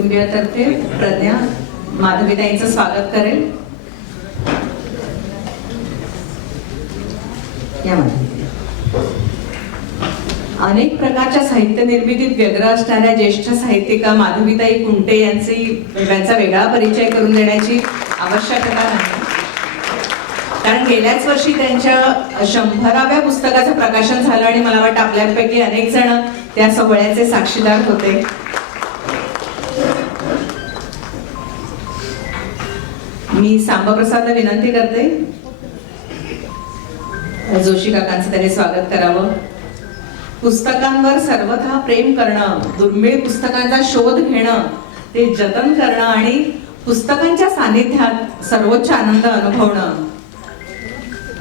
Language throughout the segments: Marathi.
कुटुंबियातर्फे प्रज्ञा माधवीताईंचं स्वागत करेल. अनेक प्रकारच्या साहित्य निर्मितीत व्यग्र असणाऱ्या ज्येष्ठ साहित्यिका माधवीताई कुंटे यांचा वेगळा परिचय करून देण्याची आवश्यकता नाही, कारण गेल्याच वर्षी त्यांच्या 100व्या पुस्तकाचं प्रकाशन झालं आणि मला वाटतं आपल्यापैकी अनेक जण त्या सोहळ्याचे साक्षीदार होते. मी सांबप्रसादला विनंती करते जोशी काकांचं त्यांनी स्वागत करावं. पुस्तकांवर सर्वथा प्रेम करणं, दुर्मिळ पुस्तकांचा शोध घेणं, ते जतन करणं आणि पुस्तकांच्या सानिध्यात सर्वोच्च आनंद अनुभवणं,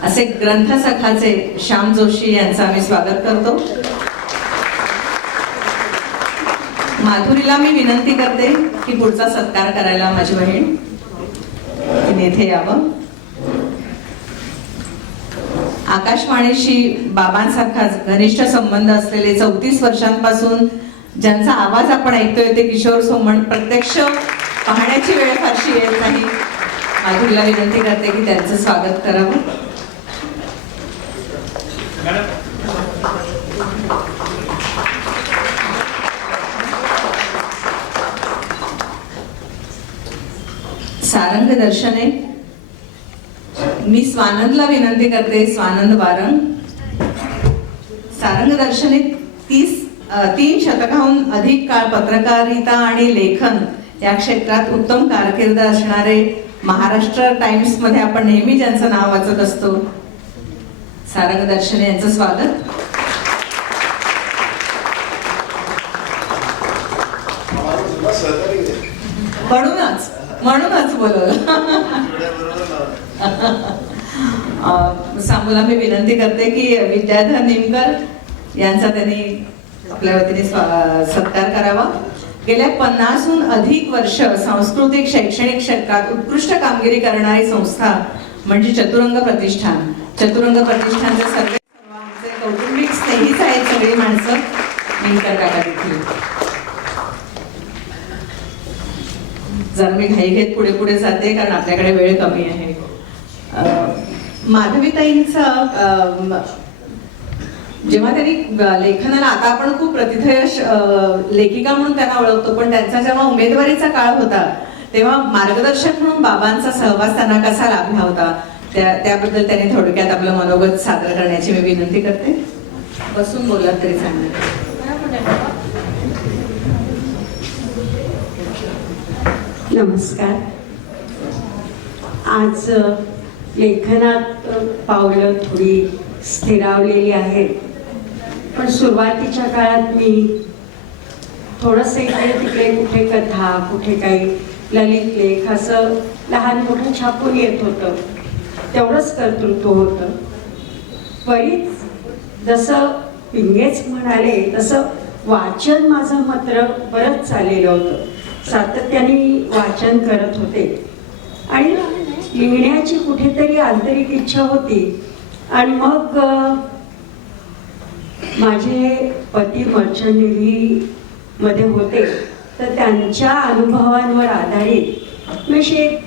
असे ग्रंथसखाचे श्याम जोशी यांचं आम्ही स्वागत करतो. माधुरीला मी विनंती करते की पुढचा सत्कार करायला माझी बहीण तिने इथे यावं. आकाशवाणीशी बाबांसारखाच घनिष्ठ संबंध असलेले 34 वर्षांपासून ज्यांचा आवाज आपण ऐकतोय ते किशोर सोमण प्रत्यक्ष पाहण्याची वेळ फारशी येत नाही. माधुरीला विनंती करते की त्यांचं स्वागत करावं. सारंग दर्शने मी स्वानंदला विनंती करते. स्वानंद वारंग. सारंग दर्शने 3 शतकाहून अधिक काळ पत्रकारिता आणि लेखन या क्षेत्रात उत्तम कारकीर्द असणारे महाराष्ट्र टाइम्स मध्ये आपण नेहमी ज्यांचं नाव वाचत असतो, सारंग दर्शने यांचं स्वागत. म्हणूनच बोलवलं. सांबूला मी विनंती करते की विद्याधर निमकर यांचा त्यांनी आपल्या वतीने सत्कार करावा. गेल्या 50हून अधिक वर्ष सांस्कृतिक शैक्षणिक क्षेत्रात उत्कृष्ट कामगिरी करणारी संस्था म्हणजे चतुरंग प्रतिष्ठान. चतुरंग प्रतिष्ठानचे सर्व आमचे कौटुंबिक स्नेहीच आहेत सगळी माणसं. निमकर काका देखील. जर मी घाई घेत पुढे पुढे जाते कारण आपल्याकडे वेळ कमी आहे. माधवीताईंचा जेव्हा त्यांनी लेखनाला, आता आपण खूप प्रतिथयश लेखिका म्हणून त्यांना ओळखतो, पण त्यांचा जेव्हा उमेदवारीचा काळ होता तेव्हा मार्गदर्शक म्हणून बाबांचा सहवास त्यांना कसा लाभला होता त्याबद्दल त्यांनी थोडक्यात आपलं मनोगत सादर करण्याची मी विनंती करते. बसून बोलत तरी सांगणार. नमस्कार. आज लेखनात पावलं थोडी स्थिरावलेली आहेत, पण सुरुवातीच्या काळात मी थोडंसं इकडे तिकडे कुठे कथा, कुठे काही ललित लेख असं लहान मोठं छापून येत होतं. तेवढंच कर्तृत्व होतं. बरीच जसं पिंगेच म्हणाले तसं वाचन माझं मात्र बरंच चाललेलं होतं. सातत्याने वाचन करत होते आणि लिहिण्याची कुठेतरी आंतरिक इच्छा होती. आणि मग माझे पती मर्चंट नेव्ही मध्ये होते, तर त्यांच्या अनुभवांवर आधारित मी एक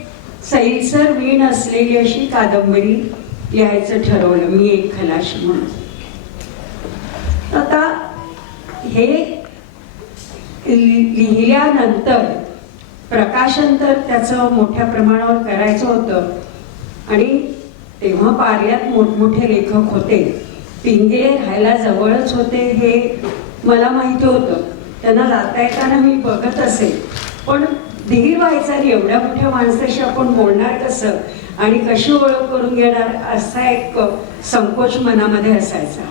सैलसर वीण असलेली अशी कादंबरी लिहायचं ठरवलं, मी एक खलाशी म्हणून. आता हे लिहिल्यानंतर प्रकाशन तर त्याचं मोठ्या प्रमाणावर करायचं होतं आणि तेव्हा पार्यात मोठमोठे लेखक होते. पिंगे राहायला जवळच होते हे मला माहिती होतं. त्यांना जाता येताना मी बघत असे, पण धीर व्हायचा आणि एवढ्या मोठ्या माणसाशी आपण बोलणार कसं आणि कशी ओळख करून घेणार असा एक संकोच मनामध्ये असायचा.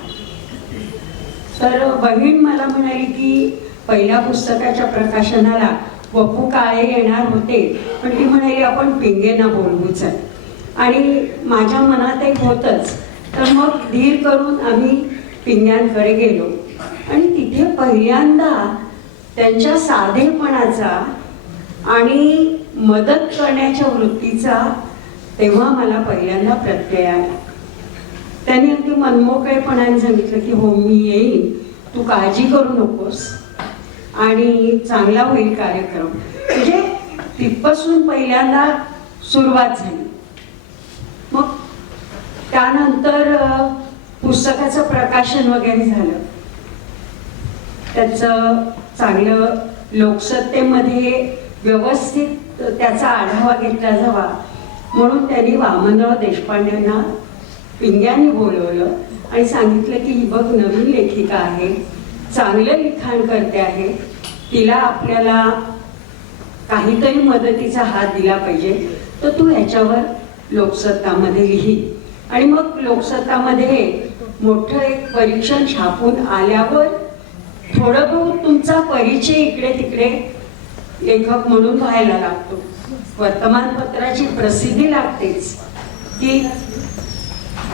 तर बहीण मला म्हणाली की पहिल्या पुस्तकाच्या प्रकाशनाला वपू काळे येणार होते, पण ती म्हणाली आपण पिंगेंना बोलवूच. आणि माझ्या मनात एक होतंच. तर मग धीर करून आम्ही पिंग्यांकडे गेलो आणि तिथे पहिल्यांदा त्यांच्या साधेपणाचा आणि मदत करण्याच्या वृत्तीचा तेव्हा मला पहिल्यांदा प्रत्यय आला. त्यांनी अगदी मनमोकळेपणाने सांगितलं की हो मी येईन, तू काळजी करू नकोस. आणि चांगला होईल कार्यक्रम. म्हणजे तिथपासून पहिल्यांदा सुरुवात झाली. मग त्यानंतर पुस्तकाचं प्रकाशन वगैरे झालं. त्याचं चांगलं लोकसत्तेमध्ये व्यवस्थित त्याचा आढावा घेतला जावा म्हणून त्यांनी वामनराव देशपांडेंना पिंग्यांनी बोलवलं आणि सांगितलं की ही बघ नवीन लेखिका आहे, चांगलं लिखाण करते आहे, तिला आपल्याला काहीतरी मदतीचा हात दिला पाहिजे, तर तू ह्याच्यावर लोकसत्तामध्ये लिही. आणि मग लोकसत्तामध्ये मोठं एक परीक्षण छापून आल्यावर थोडं बहुत तुमचा परिचय इकडे तिकडे लेखक म्हणून व्हायला लागतो. वर्तमानपत्राची प्रसिद्धी लागतेच की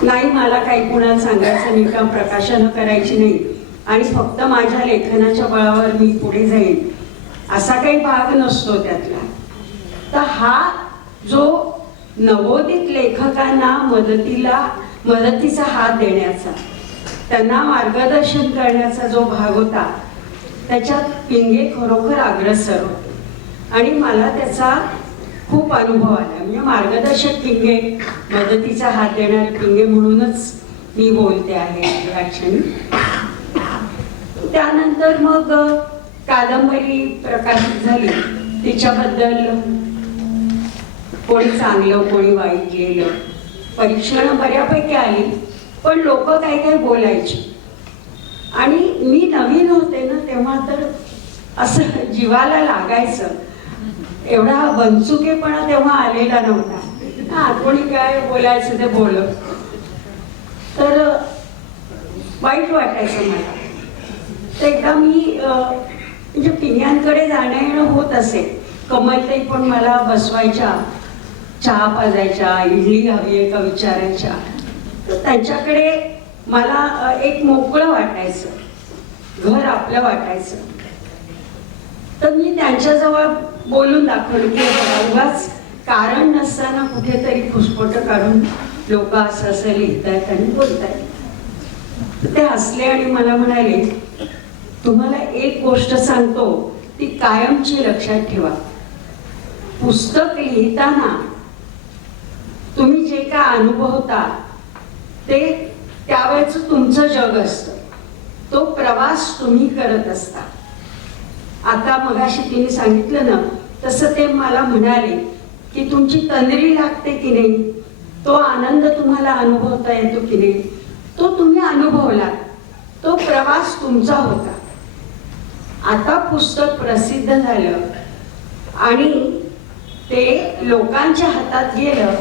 नाही, मला काही कुणाला सांगायचं नाही, का प्रकाशनं करायची नाही आणि फक्त माझ्या लेखनाच्या बळावर मी पुढे जाईल असा काही भाग नसतो त्यातला. तर हा जो नवोदित लेखकांना मदतीचा हात देण्याचा, त्यांना मार्गदर्शन करण्याचा जो भाग होता त्याच्यात पिंगे खरोखर अग्रेसर होते आणि मला त्याचा खूप अनुभव आला. म्हणजे मार्गदर्शक पिंगे, मदतीचा हात देणारे पिंगे म्हणूनच मी बोलते आहे या क्षणी. त्यानंतर मग कादंबरी प्रकाशित झाली, तिच्याबद्दल कोणी चांगलं कोणी वाईट लिहिलं, परीक्षणं बऱ्यापैकी आली, पण लोक काही काही बोलायचे. आणि मी नवीन होते ना तेव्हा तर असं जीवाला लागायचं, एवढा बनचुकेपणा तेव्हा आलेला नव्हता. हा, कोणी काय बोलायचं ते बोलत, तर वाईट वाटायचं मला. तर एकदा मी म्हणजे पिंग्यांकडे जाणं येणं होत असे. कमलताई पण मला बसवायच्या, चहा पाजायच्या, इडली हवी आहे का विचारायच्या. तर त्यांच्याकडे मला एक मोकळं वाटायचं, घर आपलं वाटायचं. तर मी त्यांच्याजवळ बोलून दाखवलं की उगाच कारण नसताना कुठेतरी खुसपोट काढून लोक असं असं लिहितायत आणि बोलतायत. ते हसले आणि मला म्हणाले, तुम्हाला एक गोष्ट सांगतो, ती कायमची लक्षात ठेवा. पुस्तक लिहिताना तुम्ही जे काय अनुभवता ते त्यावेळेचं तुमचं जग असतं, तो प्रवास तुम्ही करत असता. आता मगाशी तिने सांगितलं ना तसं ते मला म्हणाले की तुमची तंद्री लागते की नाही, तो आनंद तुम्हाला अनुभवता येतो की नाही, तो तुम्ही अनुभवला, तो प्रवास तुमचा होता. आता पुस्तक प्रसिद्ध झालं आणि ते लोकांच्या हातात गेलं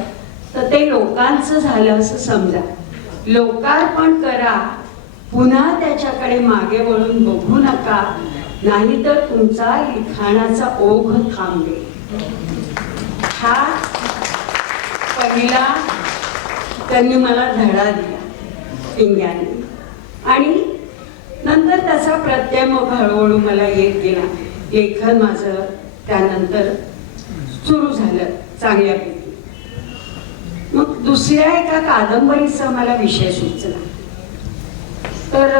तर ते लोकांचं झालं असं समजा. लोकार्पण करा, पुन्हा त्याच्याकडे मागे वळून बघू नका, नाहीतर तुमचा लिखाणाचा ओघ थांबेल. हा पहिला त्यांनी मला धडा दिला पिंग्यांनी. आणि नंतर त्याचा प्रत्यय मग हळूहळू मला येत गेला. लेखन माझं त्यानंतर सुरू झालं चांगल्यापैकी. मग दुसऱ्या एका कादंबरीचा मला विषय सुचला. तर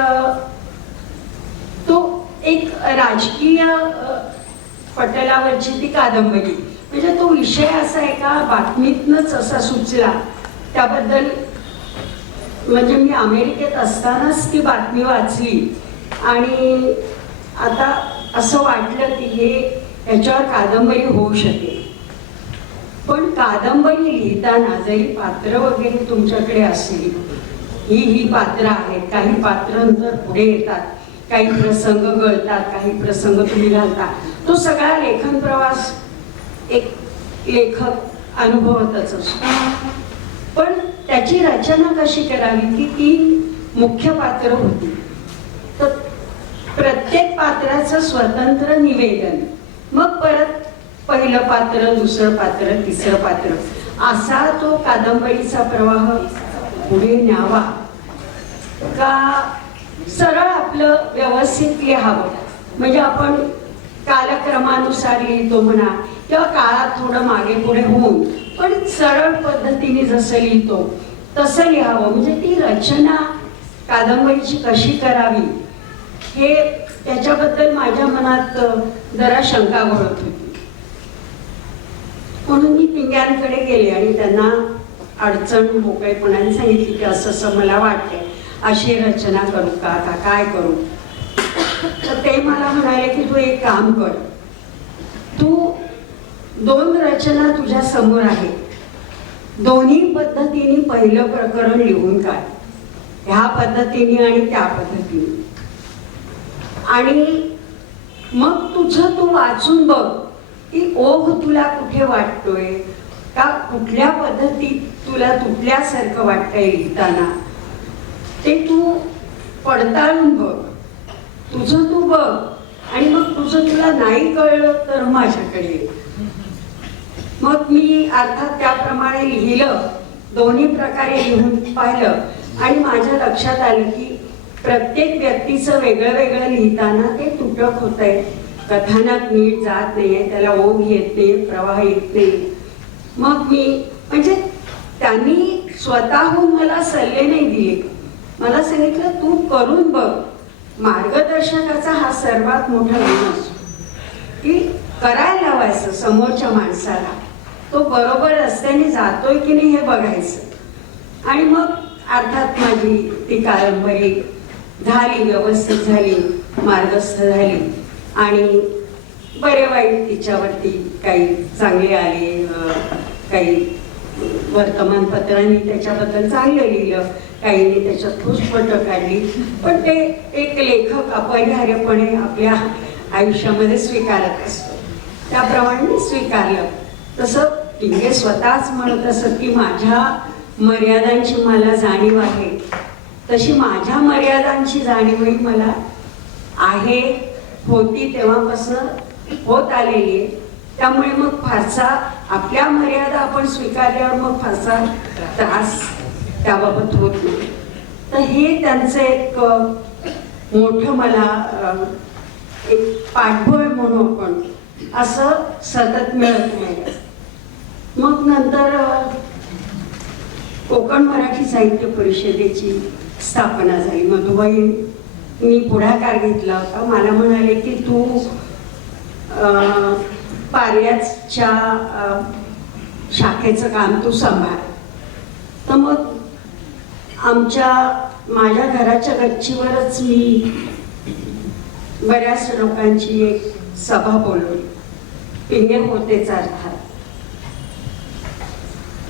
तो एक राजकीय पटलावरची ती कादंबरी. म्हणजे तो विषय असा एका बातमीतनच असा सुचला. त्याबद्दल म्हणजे मी अमेरिकेत असतानाच ती बातमी वाचली आणि आता असं वाटलं की ह्याच्यावर कादंबरी होऊ शकेल. पण कादंबरी लिहिताना जरी पात्र वगैरे तुमच्याकडे असली, ही पात्र आहेत, काही पात्र नंतर पुढे येतात, काही प्रसंग गळतात, काही प्रसंग तुम्ही घालता, तो सगळा लेखन प्रवास एक लेखक अनुभवतच असतो. पण त्याची रचना कशी करावी की 3 मुख्य पात्र होती. तर प्रत्येक पात्राचं स्वतंत्र निवेदन, मग परत पहिलं पात्र, दुसरं पात्र, तिसरं पात्र, असा तो कादंबरीचा प्रवाह पुढे न्यावा का सरळ आपलं व्यवस्थित लिहावं. म्हणजे आपण कालक्रमानुसार लिहितो म्हणा किंवा काळात थोडं मागे पुढे होऊन पण सरळ पद्धतीने जसं लिहितो तसं लिहावं. म्हणजे ती रचना कादंबरीची कशी करावी हे त्याच्याबद्दल माझ्या मनात जरा शंका घोळत होती. म्हणून मी पिंग्यांकडे गेले आणि त्यांना अडचण मोकळेपणाने सांगितली की असं असं मला वाटते, अशी रचना करू का काय करू. तर ते मला म्हणाले की तू एक काम कर, तू 2 रचना तुझ्या समोर आहे, दोन्ही पद्धतीने पहिलं प्रकरण लिहून काढ, ह्या पद्धतीने आणि त्या पद्धतीने, आणि मग तुझं तू वाचून बघ की ओघ तुला कुठे वाटतोय का, कुठल्या पद्धतीत तुला तुटल्यासारखं वाटतंय लिहिताना, ते तू पडताळून बघ, तुझं तू बघ, आणि मग तुझं तुला नाही कळलं तर माझ्याकडे ये. मग मी अर्थात त्याप्रमाणे लिहिलं, दोन्ही प्रकारे लिहून पाहिलं आणि माझ्या लक्षात आलं की प्रत्येक व्यक्तीचं वेगळं वेगळं लिहिताना ते तुटक होतंय, कथानक नीट जात नाहीये, त्याला ओघ येत नाही, प्रवाह येत नाही. मग मी म्हणजे त्यांनी स्वतःहून मला सल्ले नाही दिले, मला सांगितलं तू करून बघ. मार्गदर्शकाचा हा सर्वात मोठा गुण असतो की करायला लावायचं समोरच्या माणसाला, तो बरोबर रस्त्याने जातोय की नाही हे बघायचं. आणि मग अर्थात माझी ती कादंबरी झाली, व्यवस्थित झाली, मार्गस्थ झाली आणि बरे वाईट तिच्यावरती काही चांगले आले, काही वर्तमानपत्रांनी त्याच्याबद्दल चांगलं लिहिलं, काहींनी त्याच्यात फुसफटं काढली, पण ते एक लेखक अपरिहार्यपणे आपल्या आयुष्यामध्ये स्वीकारत असतो, त्याप्रमाणे मी स्वीकारलं. तसं पिंगे स्वतःच म्हणत असत की माझ्या मर्यादांची मला जाणीव आहे, तशी माझ्या मर्यादांची जाणीवही मला आहे, होती तेव्हापासून होत आलेली आहे. त्यामुळे मग फारसा आपल्या मर्यादा आपण स्वीकारल्यावर मग फारसा त्रास त्याबाबत होत नाही. तर हे त्यांचं एक मोठं मला एक पाठबळ म्हणून आपण असं सतत मिळत नाही. मग नंतर कोकण मराठी साहित्य परिषदेची स्थापना झाली. मधुबाईंनी पुढाकार घेतला होता. मला म्हणाले की तू पार्याच्या शाखेचं काम तू सांभाळ. तर मग माझ्या घराच्या गच्चीवरच मी बऱ्याच लोकांची एक सभा बोलवली, पिंगे होतेच अर्थात.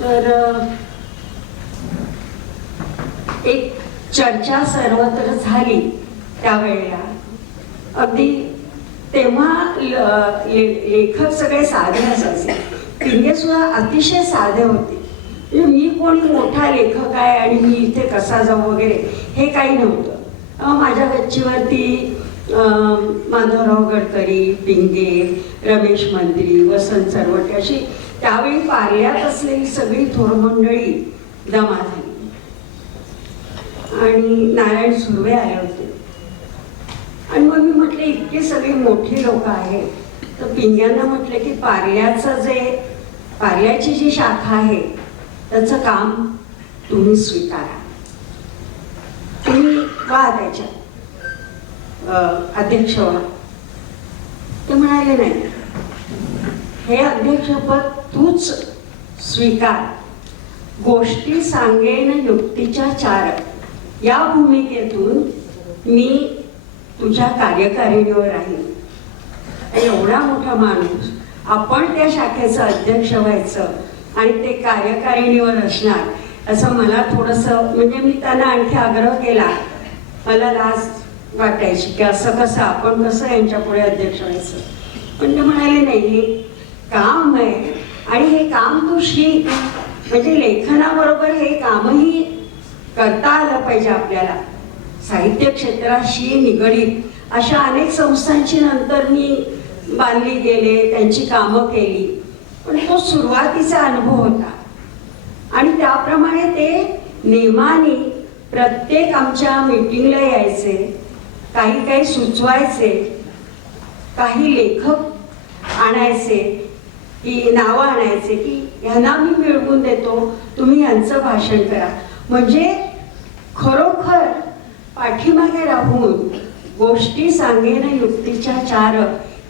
तर एक चर्चा सर्वत्र झाली त्यावेळेला. अगदी तेव्हा लेखक सगळे साधे असायचे, पिंगे सुद्धा अतिशय साधे होते. मी कोणी मोठा लेखक आहे आणि मी इथे कसा जाऊ वगैरे हे काही नव्हतं. माझ्या गच्चीवरती माधवराव गडकरी, पिंगे, रमेश मंत्री, वसंत सरवटे अशी त्यावेळी पार्यात असलेली सगळी थोर मंडळी जमा झाली आणि नारायण सुर्वे आले होते. आणि मग मी म्हटले इतके सगळे मोठे लोक आहेत, तर पिंग्यांना म्हटलं की पार्ल्याची जी शाखा आहे त्याचं काम तुम्ही स्वीकारा, तुम्ही व्हा त्याच्यात अध्यक्ष व्हा. ते म्हणाले नाही, हे अध्यक्षपद तूच स्वीकार, गोष्टी सांगेन युक्तीच्या चार या भूमिकेतून मी तुझ्या कार्यकारिणीवर आहे. एवढा मोठा माणूस, आपण त्या शाखेचं अध्यक्ष व्हायचं आणि ते कार्यकारिणीवर असणार असं मला थोडंसं, म्हणजे मी त्यांना आणखी आग्रह केला. मला लाज वाटायची की असं कसं, आपण कसं यांच्या पुढे अध्यक्ष व्हायचं. पण ते म्हणाले नाही, हे काम आहे आणि हे काम तू शिक, म्हणजे लेखनाबरोबर हे कामही करता आलं पाहिजे आपल्याला. साहित्य क्षेत्राशी निगडीत अशा अनेक संस्थांची नंतर मी बांधली गेले, त्यांची कामं केली, पण तो सुरुवातीचा अनुभव होता. आणि त्याप्रमाणे ते नेमाने प्रत्येक आमच्या मीटिंगला यायचे, काही सुचवायचे, काही लेखक आणायचे की नावं आणायचे की ह्यांना मी मिळवून देतो, तुम्ही यांचं भाषण करा. म्हणजे खरोखर पाठीमागे राहून गोष्टी सांगेन युक्तीच्या चार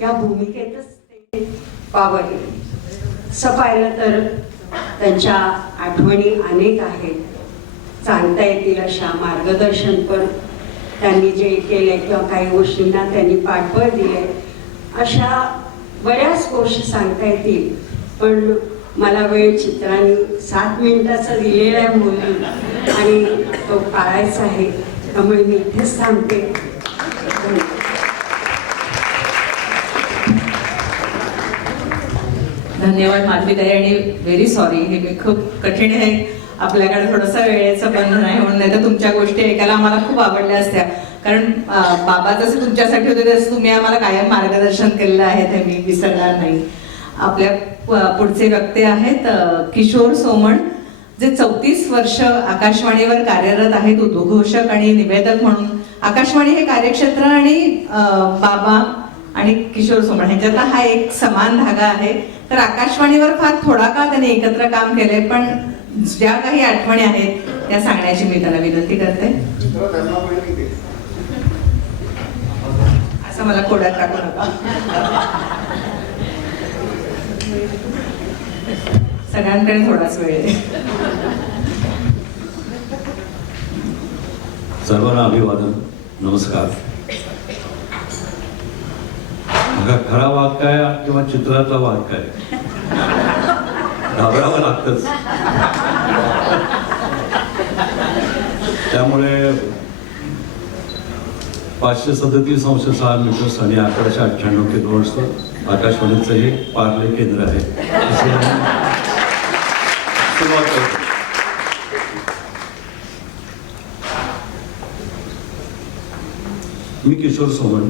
या भूमिकेतच ते वावरले. असं पाहिलं तर त्यांच्या आठवणी अनेक आहेत, सांगता येतील अशा. मार्गदर्शन पण त्यांनी जे केले किंवा काही गोष्टींना त्यांनी पाठबळ दिले, अशा बऱ्याच गोष्टी सांगता येतील. पण मला वेळ चित्रांनी 7 मिनिटाचा दिलेला आहे म्हणून, आणि तो पाळायचा आहे, त्यामुळे मी इथेच थांबते. धन्यवाद माधवीताई, आणि व्हेरी सॉरी, हे खूप कठीण आहे. आपल्याकडे थोडासा वेळेचं बंधन आहे म्हणून, नाही तर तुमच्या गोष्टी ऐकायला आम्हाला खूप आवडल्या असत्या. कारण बाबा जसे तुमच्यासाठी होते तसे तुम्ही आम्हाला कायम मार्गदर्शन केलेलं आहे, ते मी विसरणार नाही. आपल्या पुढचे वक्ते आहेत किशोर सोमण, जे 34 वर्ष आकाशवाणीवर कार्यरत आहेत उद्घोषक आणि निवेदक म्हणून. आकाशवाणी हे कार्यक्षेत्र आणि बाबा आणि किशोर सोमण ह्यांच्यातला हा एक समान धागा आहे. तर आकाशवाणीवर फार थोडा काळ त्यांनी एकत्र काम केले, पण ज्या काही आठवणी आहेत त्या सांगण्याची मी त्यांना विनंती करते. असं मला कोड्यात टाकू नका. सगळ्यांकडे थोडाच वेळ आहे. सर्वांना अभिवादन, नमस्कार. खरा वाद काय किंवा चित्रातला वाद काय, घाबरावं लागतंच. त्यामुळे 537.6 आणि 1198 किलोहर्ट्झ आकाशवाणीचं हे पार्ले केंद्र आहे. सुरुवात करतो. मी किशोर सोमण,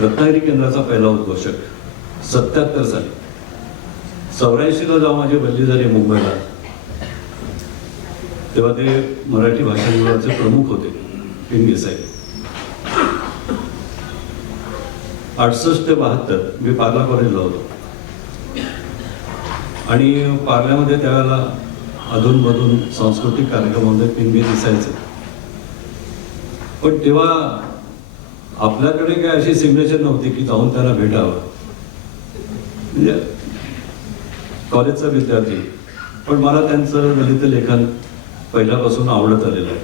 रत्नागिरी केंद्राचा पहिला उद्घोषक. 77 साली 84ला जेव्हा माझी बदली झाली मुंबईला, तेव्हा ते मराठी भाषा विभागाचे प्रमुख होते पिंगे साहेब. 68 ते 72 मी पार्ला कॉलेजला होतो, आणि पार्ल्यामध्ये त्यावेळेला अधूनमधून सांस्कृतिक कार्यक्रमामध्ये पिंगे दिसायचे. पण तेव्हा आपल्याकडे काय अशी सिग्नेचर नव्हती की जाऊन त्यांना भेटावं. म्हणजे कॉलेजचा विद्यार्थी, पण मला त्यांचं ललित लेखन पहिल्यापासून आवडत आलेलं आहे.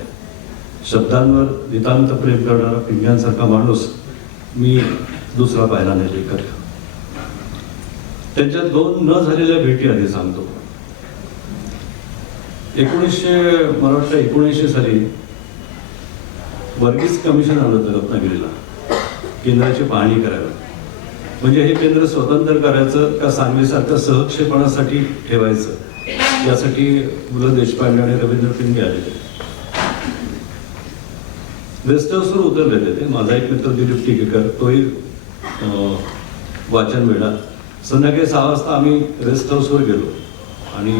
शब्दांवर नितांत प्रेम करणारा पिंग्यांसारखा माणूस मी दुसरा पाहिला नाही लेखक. त्यांच्या 2 न झालेल्या भेटी आधी सांगतो. 1919 साली वर्गीस कमिशन आलं होतं रत्नागिरीला केंद्राची पाहणी करायला. म्हणजे हे केंद्र स्वतंत्र करायचं का सांगलीसारखं सहक्षेपणासाठी ठेवायचं, यासाठी पु ल देशपांडे आणि रवींद्र पिंगे आलेले. रेस्ट हाऊसवर उतरले ते. माझा एक मित्र दिलीप टिकेकर, तोही वाचन वेळा. संध्याकाळी 6 वाजता आम्ही रेस्ट हाऊसवर गेलो आणि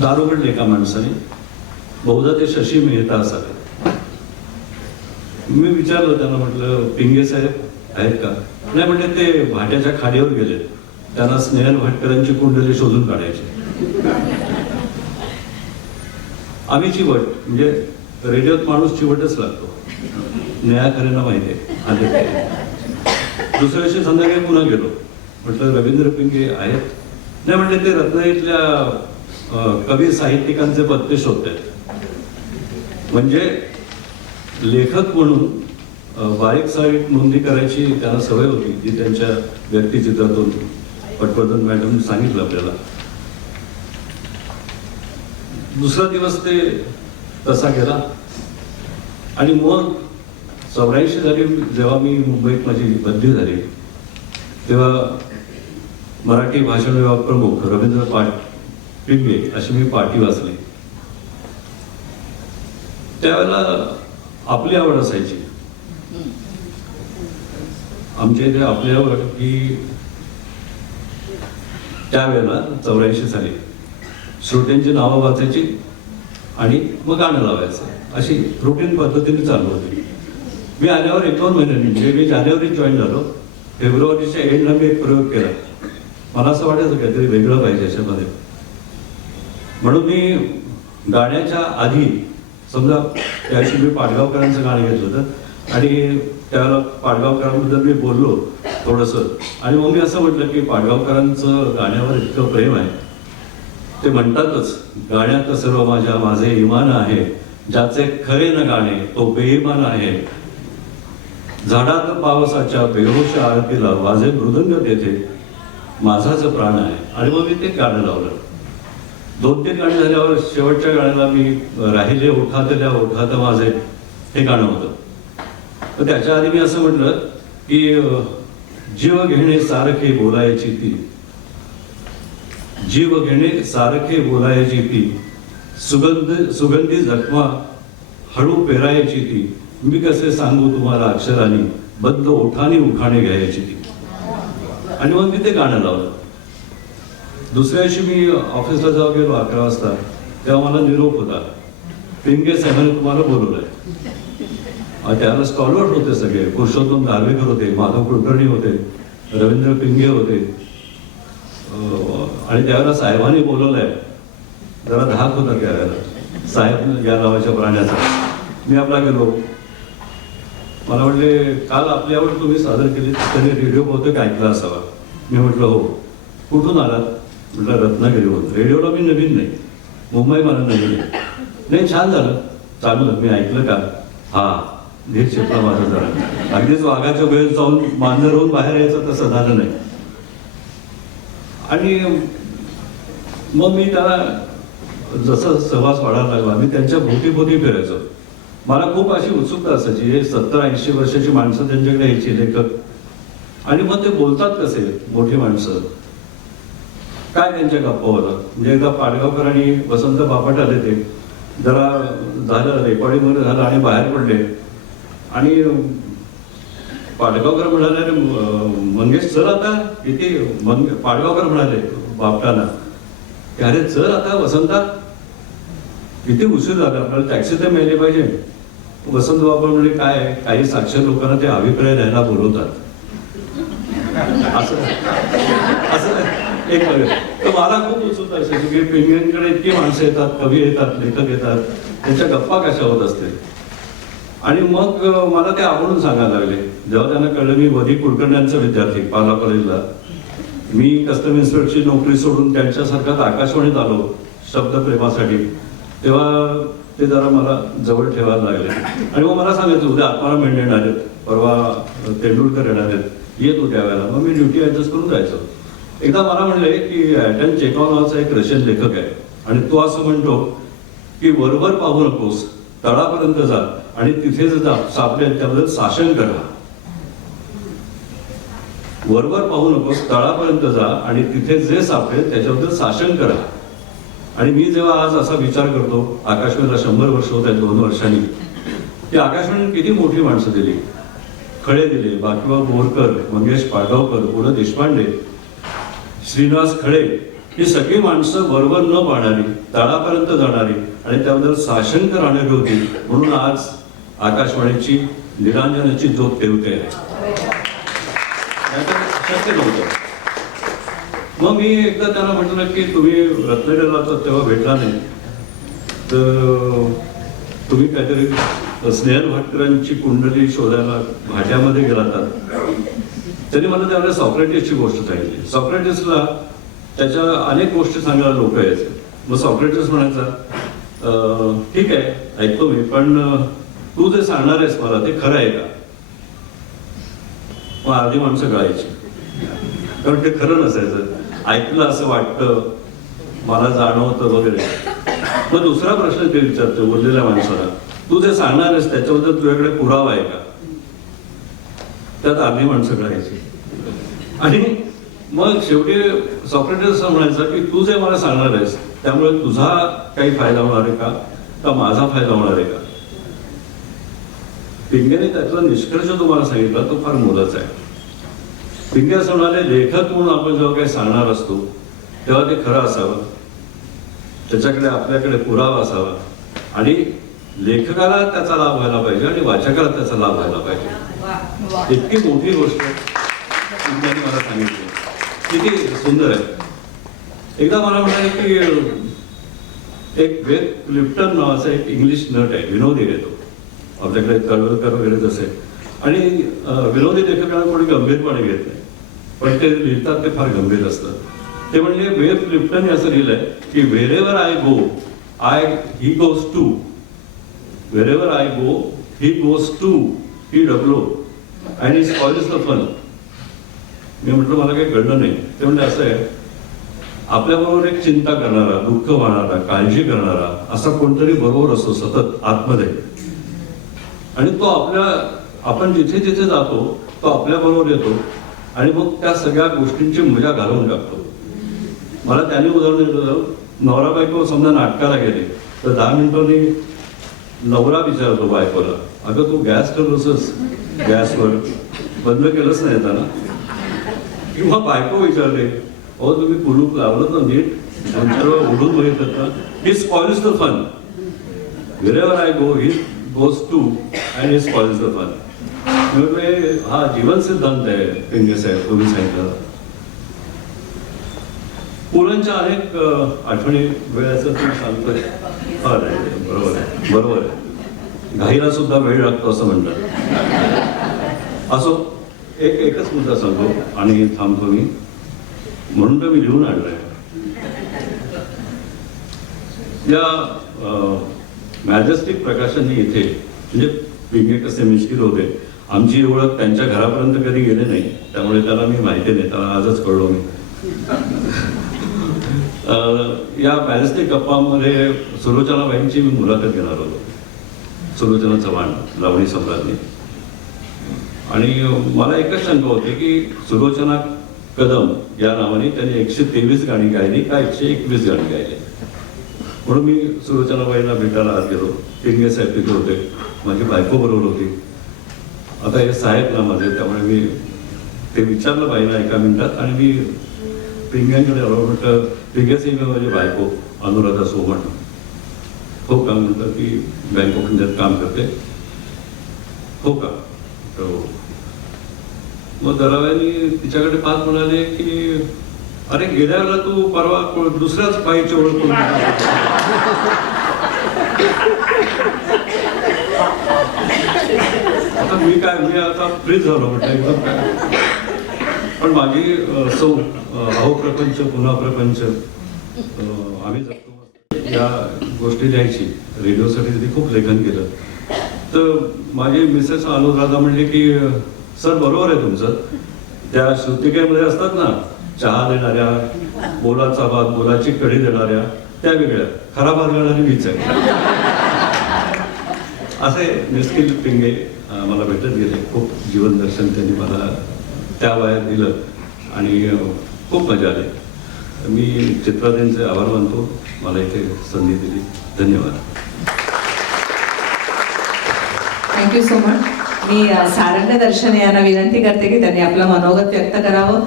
दार उघडले एका माणसाने. बहुधा ते शशी मेहता असावे. मी विचारलं त्यांना, म्हटलं पिंगे साहेब आहेत का? नाही म्हणजे ते भाट्याच्या खाडीवर गेले, त्यांना स्नेहल भटकरांची कुंडली शोधून काढायची. आम्ही चिवट, म्हणजे रेडिओत माणूस चिवटच लागतो, न्याया खऱ्यांना माहिती आहे. दुसऱ्या दिवशी संध्याकाळी पुन्हा गेलो, म्हटलं रवींद्र पिंगे आहेत? नाही म्हणजे ते रत्नागिरीतल्या कवी साहित्यिकांचे पत्ते शोधतात. म्हणजे लेखक म्हणून बारीक सारीक नोंदी करायची त्यांना सवय होती, जी त्यांच्या व्यक्तिचित्रातून पटवर्धन मॅडम सांगितलं आपल्याला. दुसरा दिवस ते तसा गेला. आणि मग 84 साली जेव्हा मी मुंबईत माझी बदली झाली, तेव्हा मराठी भाषा विभाग प्रमुख रवींद्र पिंगे अशी मी पाटी वाचली. त्यावेळेला आपली आवड असायची आमच्या इथे. आपली आवड की त्यावेळेला 84 साली श्रोत्यांची नावं वाचायची आणि मग गाणं लावायचं, अशी रुटीन पद्धतीने चालू होती. मी आल्यावर 1-2 महिन्यांनी, म्हणजे मी जानेवारीत जॉईन झालो, फेब्रुवारीच्या एंडला मी एक प्रयोग केला. मला असं वाटायचं काहीतरी वेगळं पाहिजे याच्यामध्ये. म्हणून मी गाण्याच्या आधी समजा त्याशी मी पाडगावकरांचं गाणं घेतलं होतं आणि त्याला पाडगावकरांबद्दल मी बोललो थोडंसं, आणि मग मी असं म्हटलं की पाडगावकरांचं गाण्यावर इतकं प्रेम आहे, ते म्हणतातच गाण्यात सर्व माझे इमान आहे, ज्याचे खरे न गाणे तो बेईमान आहे, झाडात पावसाच्या बेहोश आरतीला वाजे मृदंग तेथे माझाच प्राण आहे. आणि मग मी ते गाणं लावलं. 2-3 गाणी झाल्यावर शेवटच्या गाण्याला मी राहिले ओठातल्या ओठात माझे हे गाणं होतं. तर त्याच्या आधी मी असं म्हटलं की जीव घेणे सारखे बोलायची ती, जीव घेणे सारखे बोलायची ती, सुगंधी जखमा हळू पेरायची ती, मी कसे सांगू तुम्हाला अक्षरांनी, बद्ध ओठाने उखाणे घ्यायची ती. आणि मग मी ते गाणं लावलं. दुसऱ्या दिवशी मी ऑफिसला जाऊ गेलो 11 वाजता, तेव्हा मला निरोप होता, पिंगे साहेबांनी तुम्हाला बोलवलंय. त्याला स्टॉलवर होते सगळे, पुरुषोत्तम धार्वेकर होते, माधव कुलकर्णी होते, रवींद्र पिंगे होते, आणि त्यावेळेला साहेबांनी बोलवलंय. जरा धाक होता त्यावेळेला साहेब या नावाच्या प्राण्याचा. मी आपला गेलो, मला म्हटले काल आपल्यावर तुम्ही सादर केली त्याने रेडिओ बहुतेक ऐकला असावा. मी म्हटलं हो. कुठून आलात? म्हटलं रत्नागिरीवरून. रेडिओला मी नवीन नाही, मुंबई मला नवीन आहे. नाही छान झालं, चांगलं, मी ऐकलं का? हा, धीर शिकला माझा जरा. अगदीच वाघाच्या वेळेस जाऊन मांजर होऊन बाहेर यायचं तसं झालं नाही. आणि मग मी त्याला जसं सहवास वाढायला लागला, मी त्यांच्या भोवती फिरायचो. मला खूप अशी उत्सुकता असायची, हे 70-80 वर्षाची माणसं त्यांच्याकडे यायची लेखक, आणि मग ते बोलतात कसे मोठी माणसं, काय त्यांच्या गप्पा होतात. म्हणजे एकदा पाडगावकर आणि वसंत बापट आले, ते जरा झालं रेकॉर्डिंग झालं आणि बाहेर पडले, आणि पाडगावकर म्हणाले अरे मंगेश चल आता इथे. पाडगावकर म्हणाले बापटाला की अरे चल आता वसंता, किती उशीर झाला, आपल्याला टॅक्सी तर मिळाली पाहिजे. वसंत बाबा म्हणजे काय, काही साक्षर लोकांना ते अभिप्राय द्यायला बोलवतात असं एक बघा. तर मला खूप उत्सुकता असायची की पिंगळ्यांकडे इतकी माणसं येतात, कवी येतात, लेखक येतात, त्यांच्या गप्पा कशा होत असतील. आणि मग मला ते आवडून सांगायला लागले. जेव्हा त्यांना कळलं मी वधी कुलकर्ण्यांचा विद्यार्थी पाला कॉलेजला, मी कस्टम इन्स्पेक्टरची नोकरी सोडून त्यांच्यासारखाच आकाशवाणीत आलो शब्दप्रेमासाठी, तेव्हा ते जरा मला जवळ ठेवायला लागले. आणि मग मला सांगायचं उद्या आत्माराम मेंढे येणार आहेत, परवा तेंडुलकर येणार आहेत, ये तू त्यावेळेला. मग मी ड्युटी ऍडजस्ट करून जायचो. एकदा मला म्हणले की ॲटन चेकॉव नावाचा एक रशियन लेखक आहे, आणि तो असं म्हणतो की वरवर पाहू नकोस, तळापर्यंत जा, आणि तिथे जर सापडेल त्याबद्दल शासन करा. वरवर पाहू नकोस, तळापर्यंत जा, आणि तिथे जे सापडेल त्याच्याबद्दल शासन करा. आणि मी जेव्हा आज असा विचार करतो, आकाशवाणीला 100 वर्ष होत आहेत 2 वर्षांनी, की आकाशवाणीने किती मोठी माणसं दिली. खळे दिले, बाकीबाब बोरकर, मंगेश पाडगावकर, पु ल देशपांडे, श्रीनिवास खळे, ही सगळी माणसं वरवर न पाहणारी, तळापर्यंत जाणारी आणि त्याबद्दल शासन करणारी होती. म्हणून आज आकाशवाणीची निरांजनाची ज्योत तेवते आहे. शक्य नव्हतं. मग मी एकदा त्यांना म्हटलं की तुम्ही रत्नागिरीला तेव्हा भेटला नाही, तर तुम्ही काहीतरी स्नेहल भाटकरांची कुंडली शोधायला भाट्यामध्ये गेलात. त्यांनी मला त्यावेळेला सॉक्रेटिसची गोष्ट सांगितली. सॉक्रेटिसला त्याच्या अनेक गोष्टी सांगायला लोक यायचे. मग सॉक्रेटिस म्हणायचा ठीक आहे ऐकतो मी, पण तू जे सांगणार आहेस मला ते खरं आहे का? मग आधी माणसं कळायची, कारण ते खरं नसायचं. ऐकलं असं वाटतं, मला जाणवतं वगैरे. मग दुसरा प्रश्न ते विचारतो बोललेल्या माणसाला, तू जे सांगणार आहेस त्याच्याबद्दल तुझ्याकडे पुरावा आहे का? त्यात अर्धी माणसं कळायची. आणि मग शेवटी सॉक्रेटिस असं म्हणायचा की तू जे मला सांगणार आहेस त्यामुळे तुझा काही फायदा होणार आहे का माझा फायदा होणार आहे का? पिंगेने त्यातला निष्कर्ष तुम्हाला सांगितला तो फार मोलाचा आहे. पिंगे असं म्हणाले, लेखक म्हणून आपण जेव्हा काही सांगणार असतो तेव्हा ते खरं असावं, त्याच्याकडे आपल्याकडे पुरावा असावा, आणि लेखकाला त्याचा लाभ व्हायला पाहिजे आणि वाचकाला त्याचा लाभ व्हायला पाहिजे. इतकी मोठी गोष्ट पिंग्याने मला सांगितली, किती सुंदर आहे. एकदा मला म्हणाले की एक वेद क्लिफ्टन नावाचा एक इंग्लिश नट आहे, विनोदी आहे तो, आपल्याकडे तळवलकर वगैरे तसे, आणि विनोदी लेखकांना कोणी गंभीरपणे घेत नाही, पण ते लिहितात ते फार गंभीर असतं. ते म्हणजे वेद क्लिफ्टन असं लिहिलंय की wherever I go he goes too, wherever I go he goes too, he dabbles आणि स्पॉइल्स द फन. मी म्हटलं मला काही कळलं नाही. ते म्हणजे असं आहे, आपल्याबरोबर एक चिंता करणारा, दुःख वाहणारा, काळजी करणारा असा कोणतरी बरोबर असतो सतत आतमध्ये, आणि तो आपण जिथे जिथे जातो तो आपल्या बरोबर येतो आणि मग त्या सगळ्या गोष्टींची मजा घालवून टाकतो. मला त्याने उदाहरण दिलं, नवरा बायको समजा नाटकाला गेले तर 10 मिनिटांनी नवरा विचारतो बायकोला, अगं तू गॅस ठेवलंसच गॅसवर, बंद केलंच नाही येताना. किंवा बायको विचारले, अहो तुम्ही कुलूप लावलं तर नीट, नंतर उडून बघितलं का, he spoils the fun. Wherever I go he goes too and he spoils the fun. हा जीवन सिद्धांत आहे पिंगे साहेब तुम्ही सांगितलं. पुरणच्या अनेक आठवणी वेळाचं तुम्ही सांगतोय, बरोबर आहे, बरोबर आहे. घाईला सुद्धा वेळ लागतो असं म्हणतात. असो, एकच मुद्दा सांगतो आणि थांबतो मी, म्हणून तर मी लिहून आणलंय. या मॅजेस्टिक प्रकाशनने इथे म्हणजे पिंगे कसे मिश्किल होते, आमची ओळख त्यांच्या घरापर्यंत कधी गेले नाही, त्यामुळे त्याला मी माहिती नाही, त्याला आजच कळलो मी. या मॅजेस्टिक गप्पांमध्ये सुलोचनाबाईंची मी मुलाखत घेणार होतो, सुलोचना चव्हाण, लावणी सम्राज्ञी. आणि मला एकच शंका होती की सुलोचना कदम या नावाने त्यांनी 123 गाणी गायली का 121 गाणी गायली. म्हणून मी सुलोचनाबाईंना भेटायला आत गेलो. पिंगे साहेब तिथे होते, माझी बायको बरोबर होती. आता हे साहेब ना माझे, त्यामुळे मी ते विचारलं बाईला एका मिनिटात, आणि मी पिंग्यांकडे आलो. म्हटलं, पिंगे सिंग माझी बायको अनुराधा सोमण. हो का? म्हटलं की बँक ऑफ इंडियात काम करते. हो का? हो. मग दराव्यांनी तिच्याकडे पाहत म्हणाले की अरे गेल्या वेळेला तू परवा दुसऱ्याच बाईची ओळख करून आता मी आता फ्रीज झालो म्हटलं एकदम काय. पण माझी सौ अहो प्रपंच पुन्हा प्रपंच आम्ही जगतो या गोष्टी लिहायची, रेडिओसाठी तिथे खूप लेखन केलं. तर माझी मिसेस अनुराधा म्हणली की सर बरोबर आहे तुमचं, त्या श्रुतिकेमध्ये असतात ना चहा देणाऱ्या, बोलाचा भात, बोलाची कढी देणाऱ्या, त्या वेगळ्या, खरा भात घालणारी मीच आहे. असे मिस्किल पिंगे मला भेटत गेले. खूप जीवन दर्शन त्यांनी मला त्या वयात दिलं आणि खूप मजा आली. मी चित्राताईंचे आभार मानतो, मला इथे संधी दिली. धन्यवाद. Thank you so much. मी सारंग दर्शन यांना विनंती करते की त्यांनी आपलं मनोगत व्यक्त करावं.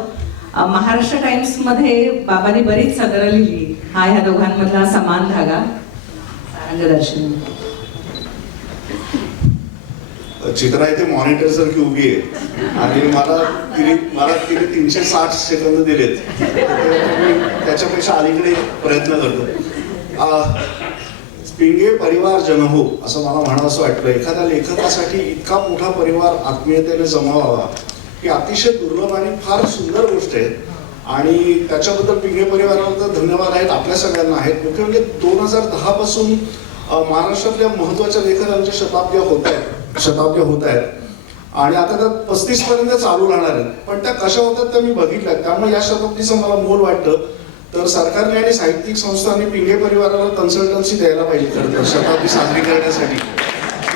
महाराष्ट्र टाइम्स मध्ये बाबांनी बरीच सदरं लिहिली. हा ह्या दोघांमधला समान धागा. सारंग दर्शन. चित्रा इथे मॉनिटर सारखी उभी आहे आणि मला तिने 360 सेकंद दिलेत. त्याच्यापेक्षा अलीकडे प्रयत्न करतो. पिंगे परिवार जन हो असं मला म्हणावंसं वाटलं. एखाद्या लेखकासाठी इतका मोठा परिवार आत्मीयतेने जमावावा ही अतिशय दुर्लभ आणि फार सुंदर गोष्ट आहे. आणि त्याच्याबद्दल पिंगे परिवाराला तर धन्यवाद आहेत, आपल्या सगळ्यांना आहेत. मुख्य म्हणजे 2010 पासून महाराष्ट्रातल्या महत्वाच्या लेखकांच्या शताब्द्या होत आहेत आणि आता त्या 35 पर्यंत चालू राहणार आहेत. पण त्या कशा होतात त्या मी बघितल्या, त्यामुळे या शताब्दीचं मला मोल वाटतं. तर सरकारने आणि साहित्यिक संस्थांनी पिंगे परिवाराला कन्सल्टन्सी द्यायला पाहिजे खरं तर शताब्दी साजरी करण्यासाठी,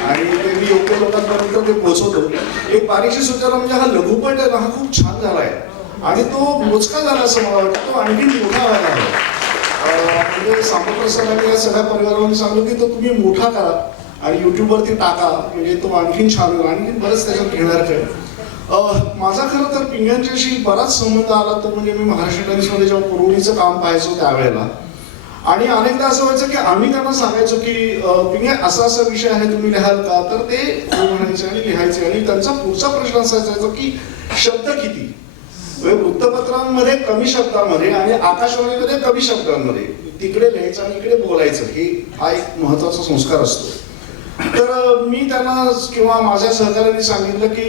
आणि ते मी योग्य लोकांपर्यंत ते पोहोचवतो. एक बारीकशी सूचना म्हणजे हा लघुपट आहे ना, हा खूप छान झाला आहे आणि तो मोजका झाला असं मला वाटतं. तो आणखी मोठा व्हायला हवा. म्हणजे सामप्रसादाने या सगळ्या परिवारांनी सांगतो की तो तुम्ही मोठा करा आणि युट्यूबवरती टाका, म्हणजे तो आणखीन छान होईल. आणखीन बरंच त्याच्यात घेणार काय. माझा खरं तर पिंग्यांच्याशी बराच संबंध आला तो म्हणजे मी महाराष्ट्र टाइम्समध्ये जेव्हा पुरवणीचं काम पाहायचो त्यावेळेला, आणि अनेकदा असं व्हायचं की आम्ही त्यांना सांगायचो की पिंगे असा असा विषय आहे तुम्ही लिहाल का, तर ते म्हणायचे आणि लिहायचे. आणि त्यांचा पुढचा प्रश्न असायचा की शब्द किती. वृत्तपत्रांमध्ये कमी शब्दांमध्ये आणि आकाशवाणीमध्ये कमी शब्दांमध्ये तिकडे लिहायचं आणि इकडे बोलायचं, हा एक महत्वाचा संस्कार असतो. तर मी त्यांना किंवा माझ्या सहकार्याने सांगितलं की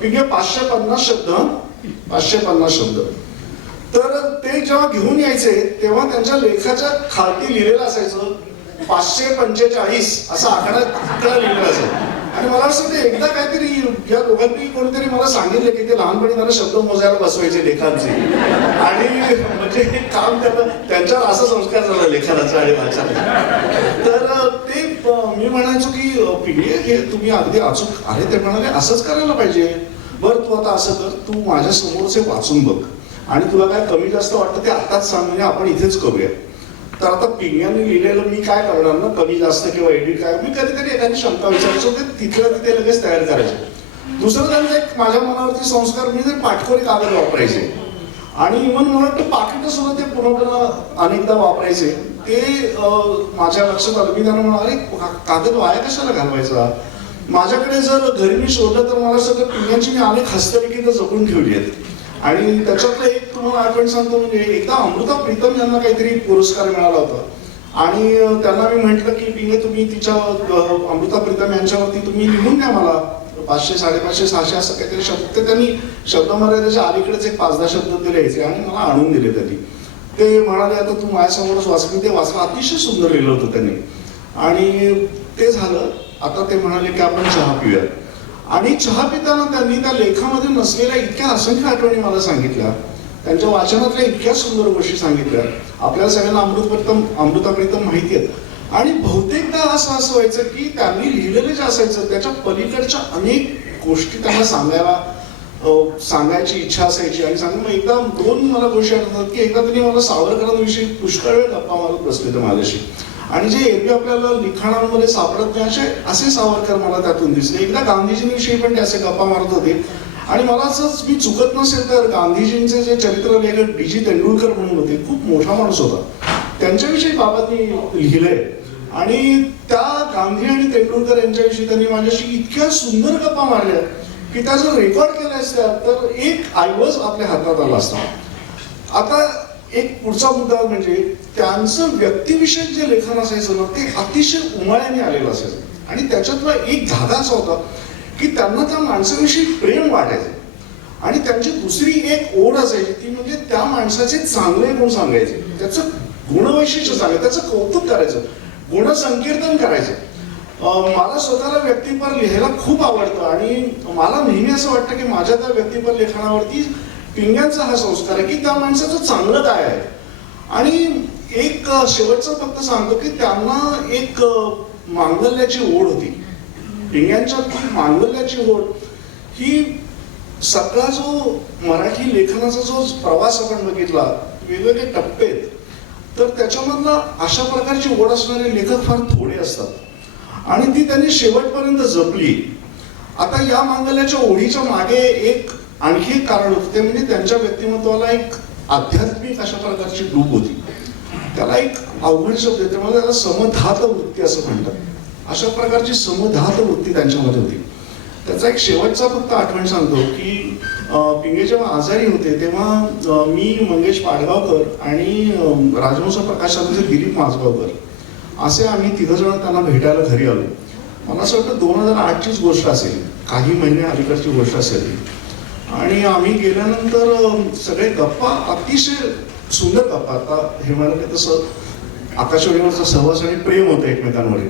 पिंगे 550 शब्द. तर ते जेव्हा घेऊन यायचे तेव्हा त्यांच्या लेखाच्या खालती लिहिलेलं असायचं 545 असा आकडा लिहिलेला असायचा. आणि मला असं ते एकदा काहीतरी या दोघांनी कोणीतरी मला सांगितलं की ते लहानपणी त्यांना शब्द मोजायला बसवायचे लेखांचे, आणि म्हणजे काम त्यांच्यावर असा संस्कार झाला लेखनाचा आणि वाचनाचा. तर ते मी म्हणायचो की पिंगे हे तुम्ही अगदी अचूक आहे. ते म्हणाले असंच करायला पाहिजे. बरं तू आता असं कर, तू माझ्या समोरचे वाचून बघ आणि तुला काय कमी जास्त वाटतं ते आताच सांग, म्हणजे आपण इथेच करूया. तर आता पिंग्यांनी लिहिलेलं मी काय करणार ना, कमी जास्त किंवा एडिट काय, मी कधीतरी एखादी शंका विचारायचो, ते तिथल्या तिथे लगेच तयार करायचे. दुसरं त्यांचा एक माझ्या मनावरती संस्कार, मी ते पाठकोरी कागद वापरायचे आणि इव्हन मला वाटतं पाकिटं सुद्धा ते पुन्हा अनेकदा वापरायचे. ते माझ्या लक्षात आलं. मी त्यांना म्हणाले कागद वाया कशाला घालवायचा. माझ्याकडे जर घरी मी शोधलं तर मला सगळं पिंग्यांची मी अनेक हस्तलिखितं जपून ठेवली आहेत. आणि त्याच्यातलं एक तुम्हाला आठवण सांगतो, म्हणजे एकदा अमृता प्रीतम यांना काहीतरी पुरस्कार मिळाला होता आणि त्यांना मी म्हटलं की पिंगे तुम्ही तिच्या अमृता प्रीतम यांच्यावरती तुम्ही लिहून द्या मला 500, 550, 600 असं काहीतरी शब्द. ते त्यांनी शब्दमर्यादेच्या अलीकडेच एक 5-10 शब्द ते लिहायचे आणि मला आणून दिले त्यांनी. ते म्हणाले आता तू माझ्यासमोरच वाचली. ते वाचलं, अतिशय सुंदर लिहिलं होतं त्यांनी. आणि ते झालं. आता ते म्हणाले की आपण चहा पिऊया. आणि चहा पिताना त्यांनी त्या लेखामध्ये नसलेल्या इतक्या असंख्य आठवणी मला सांगितल्या, त्यांच्या वाचनातल्या इतक्या सुंदर गोष्टी सांगितल्या. आपल्याला सगळ्यांना अमृता प्रीतम माहिती आहेत. आणि बहुतेकदा असं व्हायचं की त्यांनी लिहिलेलं जे असायचं त्याच्या पलीकडच्या अनेक गोष्टी त्यांना सांगायची इच्छा असायची. आणि मग एकदा 2 मला गोष्टी आठवतात की एकदा त्यांनी मला सावरकरांविषयी पुष्कळ वेळ गप्पा मारत बसले होते माझ्याशी, आणि जे एरवी आपल्याला लिखाणांमध्ये सापडत नाही असे सावरकर मला त्यातून दिसले. एकदा गांधीजींविषयी पण ते असे गप्पा मारत होते. आणि मला असंच, मी चुकत नसेल तर गांधीजींचे जे चरित्र लेखक D.G. तेंडुलकर म्हणून होते, खूप मोठा माणूस होता, त्यांच्याविषयी बाबांनी लिहिलंय. आणि त्या गांधी आणि तेंडुलकर यांच्याविषयी त्यांनी माझ्याशी इतक्या सुंदर गप्पा मारल्या की त्या जर रेकॉर्ड केल्या असत्या तर एक ऐवज आपल्या हातात आला असता. आता एक पुढचा मुद्दा म्हणजे त्यांचं व्यक्तिविषयक जे लेखन असायचं ना, ते अतिशय उमाळ्याने आलेलं असायचं. आणि त्याच्यातला एक धागा असा होता की त्यांना त्या माणसाविषयी प्रेम वाटायचं. आणि त्यांची दुसरी एक ओढ असायची ती म्हणजे त्या माणसाचे चांगले गुण सांगायचे, त्याचं गुणवैशिष्ट्य सांगायचं, त्याचं कौतुक करायचं, गुणसंकीर्तन करायचं. मला स्वतःला व्यक्तिपर लिहायला खूप आवडतं आणि मला नेहमी असं वाटतं की माझ्या त्या व्यक्तिपर लेखनावरती पिंग्यांचा हा संस्कार आहे की त्या माणसाचं चांगलं काय आहे. आणि एक शेवटचं फक्त सांगतो की त्यांना एक मांगल्याची ओढ होती. पिंग्यांच्या मांगल्याची ओढ ही सगळा जो मराठी लेखनाचा जो प्रवास आपण बघितला, वेगवेगळे टप्पे आहेत, तर त्याच्यामधला अशा प्रकारची ओढ असणारे लेखक फार थोडे असतात आणि ती त्यांनी शेवटपर्यंत जपली. आता या मांगल्याच्या ओढीच्या मागे एक आणखी एक कारण होतं, ते म्हणजे त्यांच्या व्यक्तिमत्वाला एक आध्यात्मिक अशा प्रकारची डूब होती. त्याला एक अवघड शब्द आहे, त्यामुळे त्याला समधात वृत्ती असं म्हणतात. अशा प्रकारची समधात वृत्ती त्यांच्यामध्ये होती. त्याचा एक शेवटचा फक्त आठवण सांगतो की पिंगे जेव्हा आजारी होते तेव्हा मी, मंगेश पाडगावकर आणि राजहंस प्रकाशनाचे दिलीप माझगावकर असे आम्ही 3 जण त्यांना भेटायला घरी आलो. मला असं वाटतं 2008चीच गोष्ट असेल, काही महिने अलीकडची गोष्ट असेल. आणि आम्ही गेल्यानंतर सगळे गप्पा, अतिशय सुंदर गप्पा. आता हे म्हणाले तसं आकाशवाणीवरचा सहवास आणि प्रेम होतं एकमेकांमध्ये.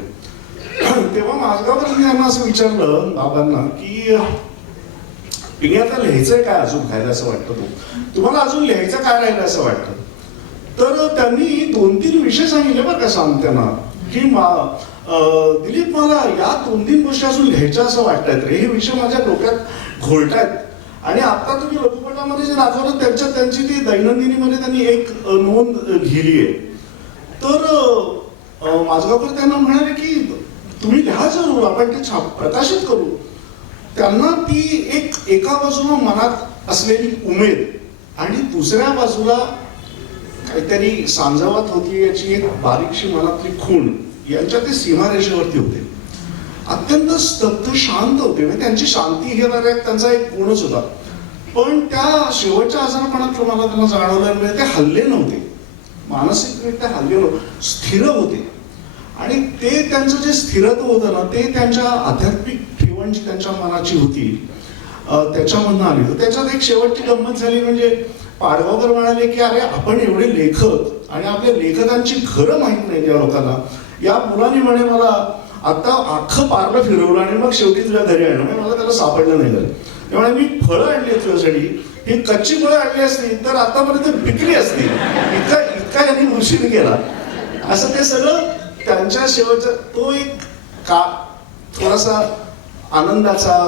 तेव्हा माझगावकर यांना असं विचारलं बाबांना की पिंगे आता लिहायचंय काय अजून खायला असं वाटतं, तुम्हाला अजून लिहायचं काय राहिलं असं वाटतं. तर त्यांनी 2-3 विषय सांगितले बरं का सांग त्यांना की दिलीप मला या 2-3 गोष्टी अजून लिहायच्या असं वाटतायत रे, हे विषय माझ्या डोक्यात घोळतायत. आणि आता तुम्ही लघुपटामध्ये जे दाखवलं त्यांची ती दैनंदिनीमध्ये त्यांनी एक नोंद लिहिली आहे. तर माझगावकर त्यांना म्हणाले की तुम्ही लिहा जरूर, आपण ते प्रकाशित करू. त्यांना ती एका बाजूला मनात असलेली उमेद आणि दुसऱ्या बाजूला काहीतरी सांजावत होती याची एक बारीकशी मनातली खूण, यांच्या ते सीमारेषेवरती होते. अत्यंत स्तब्ध शांत होते. म्हणजे त्यांची शांती घेणारा त्यांचा एक गुणच होता. पण त्या शेवटच्या आजारपणात मला त्यांना जाणवलं म्हणजे ते हल्ले नव्हते. मानसिकरित्या हल्लेलो स्थिर होते आणि ते त्यांचं जे स्थिरत्व होतं ना ते त्यांच्या आध्यात्मिक ठेवण जी त्यांच्या मनाची होती त्याच्यामधनं आली. तर त्याच्यात एक शेवटची गंमत झाली म्हणजे पाडगावकर म्हणाले की अरे आपण एवढे लेखक आणि आपल्या लेखकांची घरं माहीत नाही या लोकांना. या मुलाने म्हणे मला आता अख्खं पार्लं फिरवलं आणि मग शेवटी तुझ्या घरी आणलं. म्हणजे मला त्याला सापडलं नाही घरी. त्यामुळे मी फळं आणली तुझ्यासाठी, ही कच्ची फळं आणली असती तर आतापर्यंत विकली असती. इतका यांनी मुर्शीने केला. असं ते सगळं त्यांच्या शेवटचा तो एक का थोडासा आनंदाचा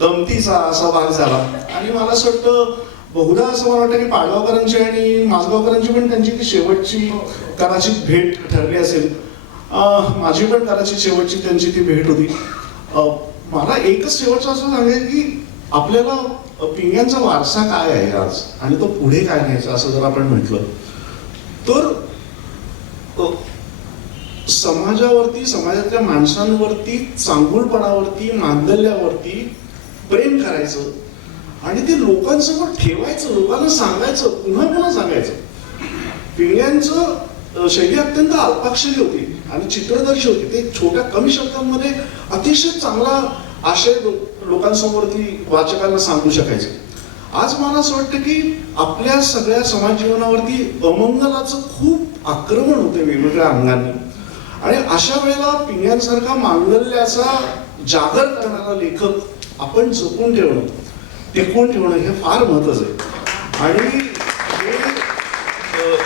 गमतीचा असा भाग झाला. आणि मला असं वाटतं बहुधा असं मला वाटतं की पाडगावकरांची आणि माझगावकरांची पण त्यांची ती शेवटची कदाचित भेट ठरली असेल. माझी पण कदाचित शेवटची त्यांची ती भेट होती. मला एकच शेवटचं असं सांगेल की आपल्याला पिंग्यांचा वारसा काय आहे आज आणि तो पुढे काय न्यायचा असं जर आपण म्हटलं तर समाजावरती, समाजातल्या माणसांवरती, चांगुलपणावरती, मांदल्यावरती प्रेम करायचं आणि ते लोकांसमोर ठेवायचं, लोकांना सांगायचं, पुन्हा पुन्हा सांगायचं. पिंग्यांचं शैली अत्यंत अल्पाक्षरी होती आणि चित्रदर्शी होती. ते छोट्या कमी शब्दांमध्ये अतिशय चांगला आशय लोकांसमोरती वाचकांना सांगू शकायचे. आज मला असं वाटतं की आपल्या सगळ्या समाज जीवनावरती अमंगलाचं खूप आक्रमण होते वेगवेगळ्या अंगांनी आणि अशा वेळेला पिंग्यांसारखा मांगल्याचा जागर करणारा लेखक आपण जपून ठेवणं, टिकवून ठेवणं हे फार महत्वाचं आहे. आणि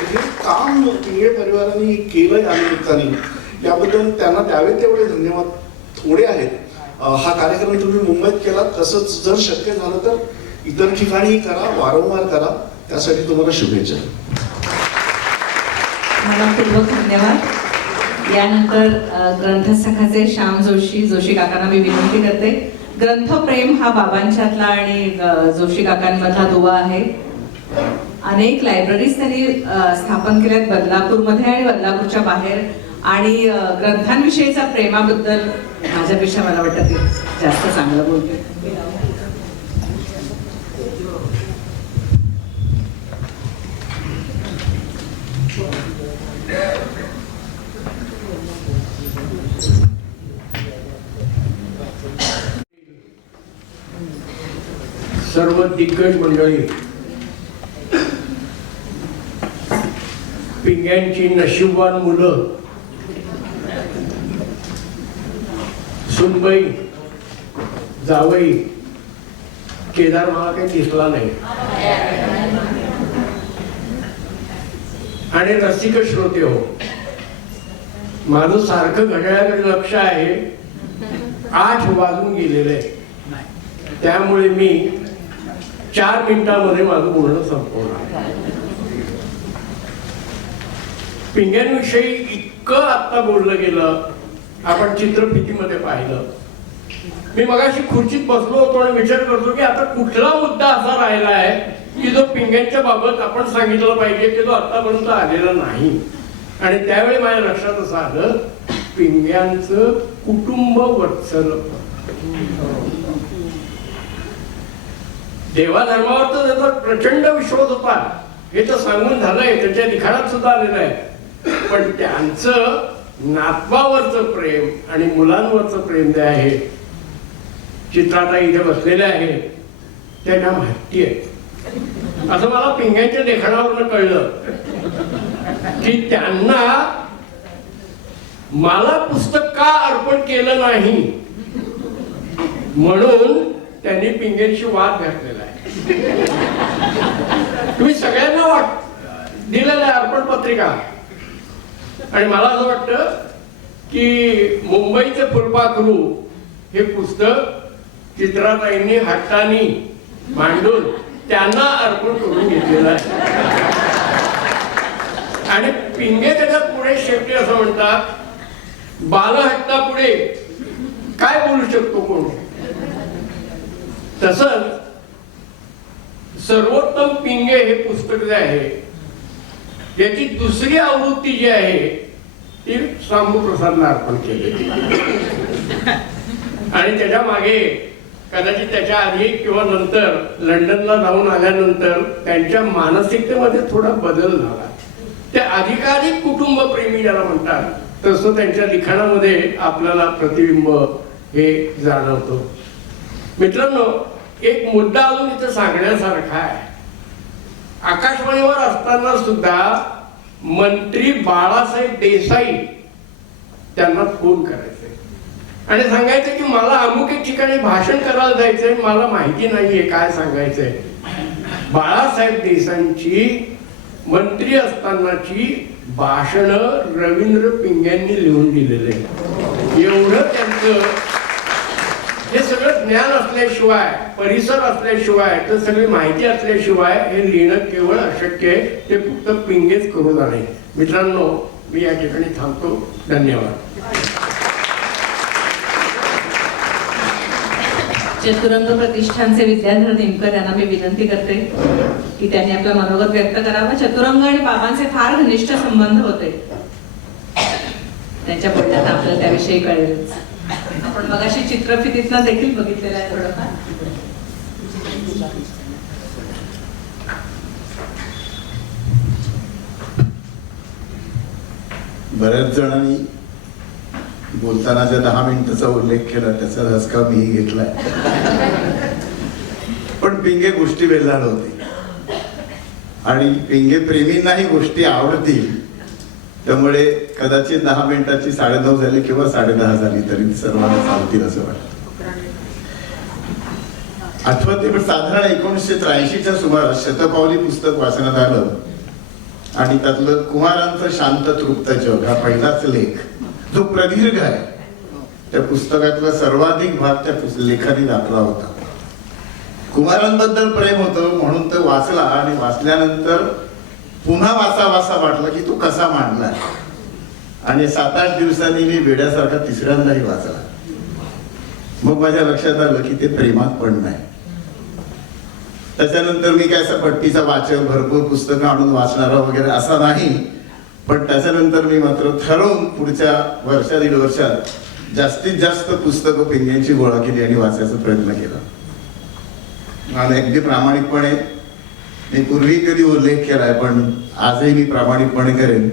हे काम पिंगे परिवाराने केलं या निमित्ताने, याबद्दल त्यांना द्यावे तेवढे धन्यवाद थोडे आहेत. हा कार्यक्रम तुम्ही मुंबईत केला, तसंच जर शक्य झालं तर इतर ठिकाणी करा, वारंवार करा. त्यासाठी तुम्हाला शुभेच्छा. मनापूर्वक धन्यवाद. यानंतर ग्रंथसखाचे श्याम जोशी काकांना मी विनंती करते. ग्रंथप्रेम हा बाबांच्यातला आणि जोशी काकांमधला दुवा आहे. अनेक लायब्ररीज त्यांनी स्थापन केल्यात बदलापूरमध्ये आणि बदलापूरच्या बाहेर. आणि ग्रंथांविषयीचा प्रेमाबद्दल माझ्यापेक्षा मला वाटतं ते जास्त चांगलं बोलते. सर्व दिग्गज मंडळी, पिंग्यांची नशीबवान मुलं, सुनबाई, जावई, केदार मला काही दिसला नाही, आणि रसिक श्रोते हो, माझं सारखं घड्याळाकडे लक्ष आहे. 8 वाजून गेलेले आहे. त्यामुळे मी 4 मिनिटांमध्ये माझं बोलणं संपवणार. पिंग्यांविषयी इतकं आता बोललं गेलं, आपण चित्रफितीमध्ये पाहिलं. मी मगाशी खुर्चीत बसलो होतो आणि विचार करतो की आता कुठला मुद्दा असा राहिला आहे की जो पिंग्यांच्या बाबत आपण सांगितलं पाहिजे की तो आतापर्यंत आलेला नाही. आणि त्यावेळी माझ्या लक्षात असं आलं, पिंग्यांचं कुटुंब वत्सल. देवाधर्मावर तर त्याचा प्रचंड विश्वास होता, हे तर सांगून झालंय, त्याच्या लिखाणात सुद्धा आलेलं आहे. पण त्यांचं नातवावरचं प्रेम आणि मुलांवरचं प्रेम जे आहे, चित्राताई इथे बसलेले आहे, त्यांना माहिती आहे. असं मला पिंग्यांच्या लेखनावरनं कळलं की त्यांना मला पुस्तक का अर्पण केलं नाही म्हणून त्यांनी पिंग्यांशी वाद घातलेला आहे. तुम्ही सगळ्यांना दिलेल्या अर्पण पत्रिका. आणि मला असं वाटतं की मुंबईचे फुलपाखरू हे पुस्तक चित्राताईंनी हट्टानी मांडून त्यांना अर्पण करून घेतलेलं आहे. आणि पिंगे त्याच्यात पुढे शेवटी असं म्हणतात, बालहट्टा पुढे काय बोलू शकतो कोण. तसंच सर्वोत्तम पिंगे हे पुस्तक जे आहे, याची दुसरी आवृत्ती जी आहे ती शामू प्रसादला अर्पण केली. आणि त्याच्या मागे कदाचित त्याच्या आधी किंवा नंतर लंडनला जाऊन आल्यानंतर त्यांच्या मानसिकतेमध्ये थोडा बदल झाला. ते अधिकाधिक कुटुंबप्रेमी ज्याला म्हणतात तसं त्यांच्या लिखाणामध्ये आपल्याला प्रतिबिंब हे जाणवतो. मित्रांनो, एक मुद्दा अजून इथं सांगण्यासारखा आहे. आकाशवाणीवर असताना सुद्धा मंत्री बाळासाहेब देसाई त्यांना फोन करायचे आणि सांगायचे की मला अमुक एक ठिकाणी भाषण करायला जायचंय, मला माहिती नाहीये काय सांगायचंय. बाळासाहेब देसाईंची मंत्री असतानाची भाषण रवींद्र पिंग्यांनी लिहून दिलेले. एवढं त्यांचं हे सगळं ज्ञान असल्याशिवाय, परिसर असल्याशिवाय, तर सगळी माहिती असल्याशिवाय हे लिहिणं केवळ अशक्य आहे. ते फक्त पिंगेच करू जाणे. मित्रांनो, मी या ठिकाणी थांबतो. धन्यवाद. चतुरंग प्रतिष्ठानचे विद्याधर नेमकर यांना मी विनंती करते की त्यांनी आपलं मनोगत व्यक्त करावं. चतुरंग आणि बाबांचे फार घनिष्ठ संबंध होते. त्यांच्या बोलण्यात आपल्याला त्याविषयी कळेलच. आपण मगाशी चित्रफितीतनं देखील बघितलेलं आहे थोडंफार. बऱ्याच जणांनी बोलताना ज्या 10 मिनिटाचा उल्लेख केला त्याचा धसका मीही घेतलाय. पण पिंगे गोष्टी वेल्हाड होती आणि पिंगे प्रेमींनाही गोष्टी आवडतील. त्यामुळे कदाचित 10 मिनिटाची 9:30 झाली किंवा 10:30 झाली तरी सर्वांना चालतील असं वाटतं. आठवते, पण साधारण 1983च्या सुमारास शतपावली पुस्तक वाचण्यात आलं आणि त्यातलं कुमारांचं शांत तृप्त जग हा पहिलाच लेख जो प्रदीर्घ आहे. त्या पुस्तकातला सर्वाधिक भाग त्या लेखाने दाखला होता. कुमारांबद्दल प्रेम होतं म्हणून तो वाचला आणि वाचल्यानंतर पुन्हा वाचावासा वाटला की तो कसा मांडला. आणि 7-8 दिवसांनी मी वेड्यासारखा तिसऱ्यांदाही वाचला. मग माझ्या लक्षात आलं की ते प्रेमात पण नाही. त्याच्यानंतर मी काय असं पट्टीचा वाचक, भरपूर पुस्तकं आणून वाचणारा वगैरे असा नाही. पण त्याच्यानंतर मी मात्र ठरवून पुढच्या 1-1.5 वर्षात जास्तीत जास्त पुस्तकं पिंग्यांची गोळा केली आणि वाचायचा प्रयत्न केला. आणि अगदी प्रामाणिकपणे मी पूर्वी कधी उल्लेख केलाय पण आजही मी प्रामाणिकपणे करेन,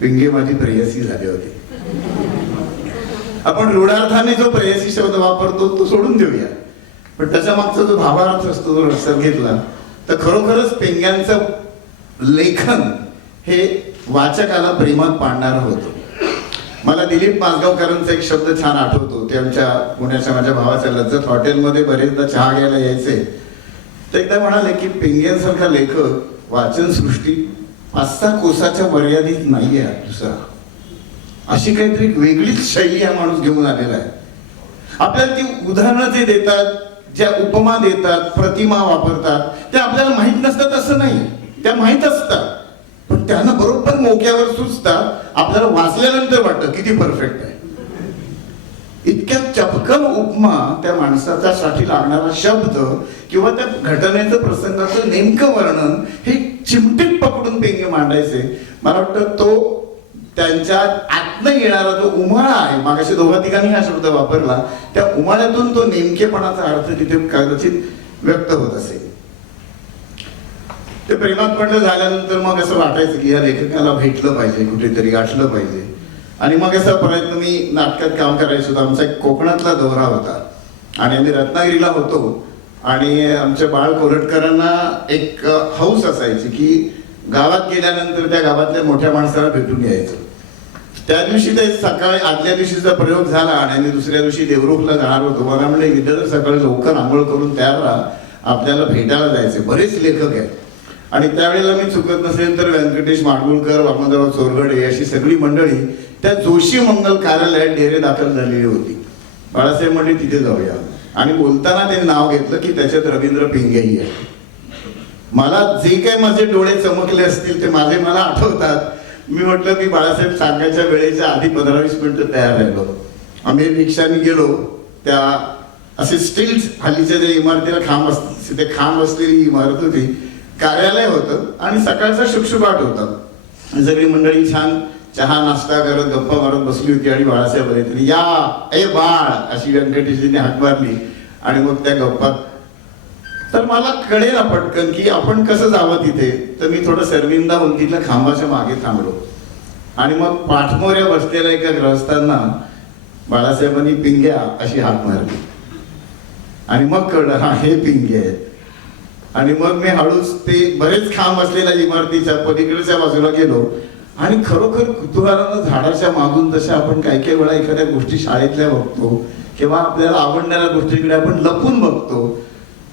पिंगे माझी प्रेयसी झाली होती. आपण रूढार्थाने जो प्रेयसी शब्द वापरतो तो सोडून देऊया, पण त्याच्या मागचा जो भावार्थ असतो तो लक्षात घेतला तर खरोखरच पिंग्यांचं लेखन हे वाचकाला प्रेमात पाडणारं होतं. मला दिलीप माजगावकरांचा एक शब्द छान आठवतो. ते आमच्या पुण्याच्या माझ्या भावाच्या लज्जत हॉटेलमध्ये बरेचदा चहा घ्यायला यायचे. ते एकदा म्हणाले की पिंग्यांसारखा लेखक वाचन सृष्टी 5-6 कोसाच्या मर्यादित नाहीये दुसरा. अशी काहीतरी वेगळीच शैली हा माणूस घेऊन आलेला आहे. आपल्याला ती उदाहरणं जे देतात, ज्या उपमा देतात, प्रतिमा वापरतात, त्या आपल्याला माहित नसतात असं नाही, त्या माहित असतात. पण त्यांना बरोबर मोक्यावर सुचतात. आपल्याला वाचल्यानंतर वाटतं किती परफेक्ट आहे. इतक्या चपकन उपमा, त्या माणसाच्या साठी लागणारा शब्द किंवा त्या घटनेचं, प्रसंगाचं नेमकं वर्णन हे चिमटीत पकडून पिंगे मांडायचे. मला वाटतं तो त्यांच्या आतनं येणारा जो उमाळा आहे, मागाशी 2 ठिकाणी हा शब्द वापरला, त्या उमाळ्यातून तो नेमकेपणाचा अर्थ तिथे कदाचित व्यक्त होत असेल. ते प्रेमात पडलं झाल्यानंतर मग असं वाटायचं की या लेखकाला भेटलं पाहिजे, कुठेतरी गाठलं पाहिजे. आणि मग असा प्रयत्न, मी नाटकात काम करायचो होतो. आमचा एक कोकणातला दौरा होता आणि आम्ही रत्नागिरीला होतो आणि आमच्या बाळ कोरटकरांना एक हौस असायची की गावात गेल्यानंतर त्या गावातल्या मोठ्या माणसाला भेटून यायचं. त्या दिवशी ते सकाळी आदल्या दिवशीचा प्रयोग झाला आणि आम्ही दुसऱ्या दिवशी देवरूखला जाणार होतो. मला म्हणले विद्यार्थी सकाळी लवकर आंघोळ करून तयार राहा, आपल्याला भेटायला जायचे. बरेच लेखक आहेत आणि त्यावेळेला मी चुकत नसेल तर व्यंकटेश माडगुळकर, वामनराव चोरगडे अशी सगळी मंडळी त्या जोशी मंगल कार्यालयात डेरे दाखल झालेली होती. बाळासाहेब म्हणले तिथे जाऊया आणि बोलताना त्यांनी नाव घेतलं की त्याच्यात रवींद्र पिंगेही आहे. मला जे काही माझे डोळे चमकले असतील ते माझे मला आठवतात. मी म्हटलं की बाळासाहेब सांगायच्या वेळेच्या आधी 15-20 मिनिटं तयार राहिलो. आम्ही रिक्षाने गेलो. त्या असे स्टील्स, हल्लीच्या ज्या इमारतीला खांब असतात ते खांब असलेली इमारत होती. कार्यालय होतं आणि सकाळचा शुकशुकाट होता. सगळी मंडळी छान चहा नाश्ता करत गप्पा मारत बसली होती आणि बाळासाहेब आले तरी या ए बाळ अशी व्यंकटेशजीने हाक मारली आणि मग त्या गप्पा तर मला कळेल पटकन की आपण कसं जावं तिथे. तर मी थोडं सर्विंदा उंचीला खांबाच्या मागे थांबलो आणि मग पाठमोऱ्या बसलेल्या एका ग्रहस्थांना बाळासाहेबांनी पिंग्या अशी हाक मारली आणि मग कळलं हा हे पिंगे आहेत. आणि मग मी हळूच ते बरेच खांब असलेल्या इमारतीच्या पलीकडच्या बाजूला गेलो आणि खरोखर कुतूहलानं झाडाच्या मागून जशा आपण काही वेळा एखाद्या गोष्टी शाळेतल्या बघतो किंवा आपल्याला आवडणाऱ्या गोष्टीकडे आपण लपून बघतो,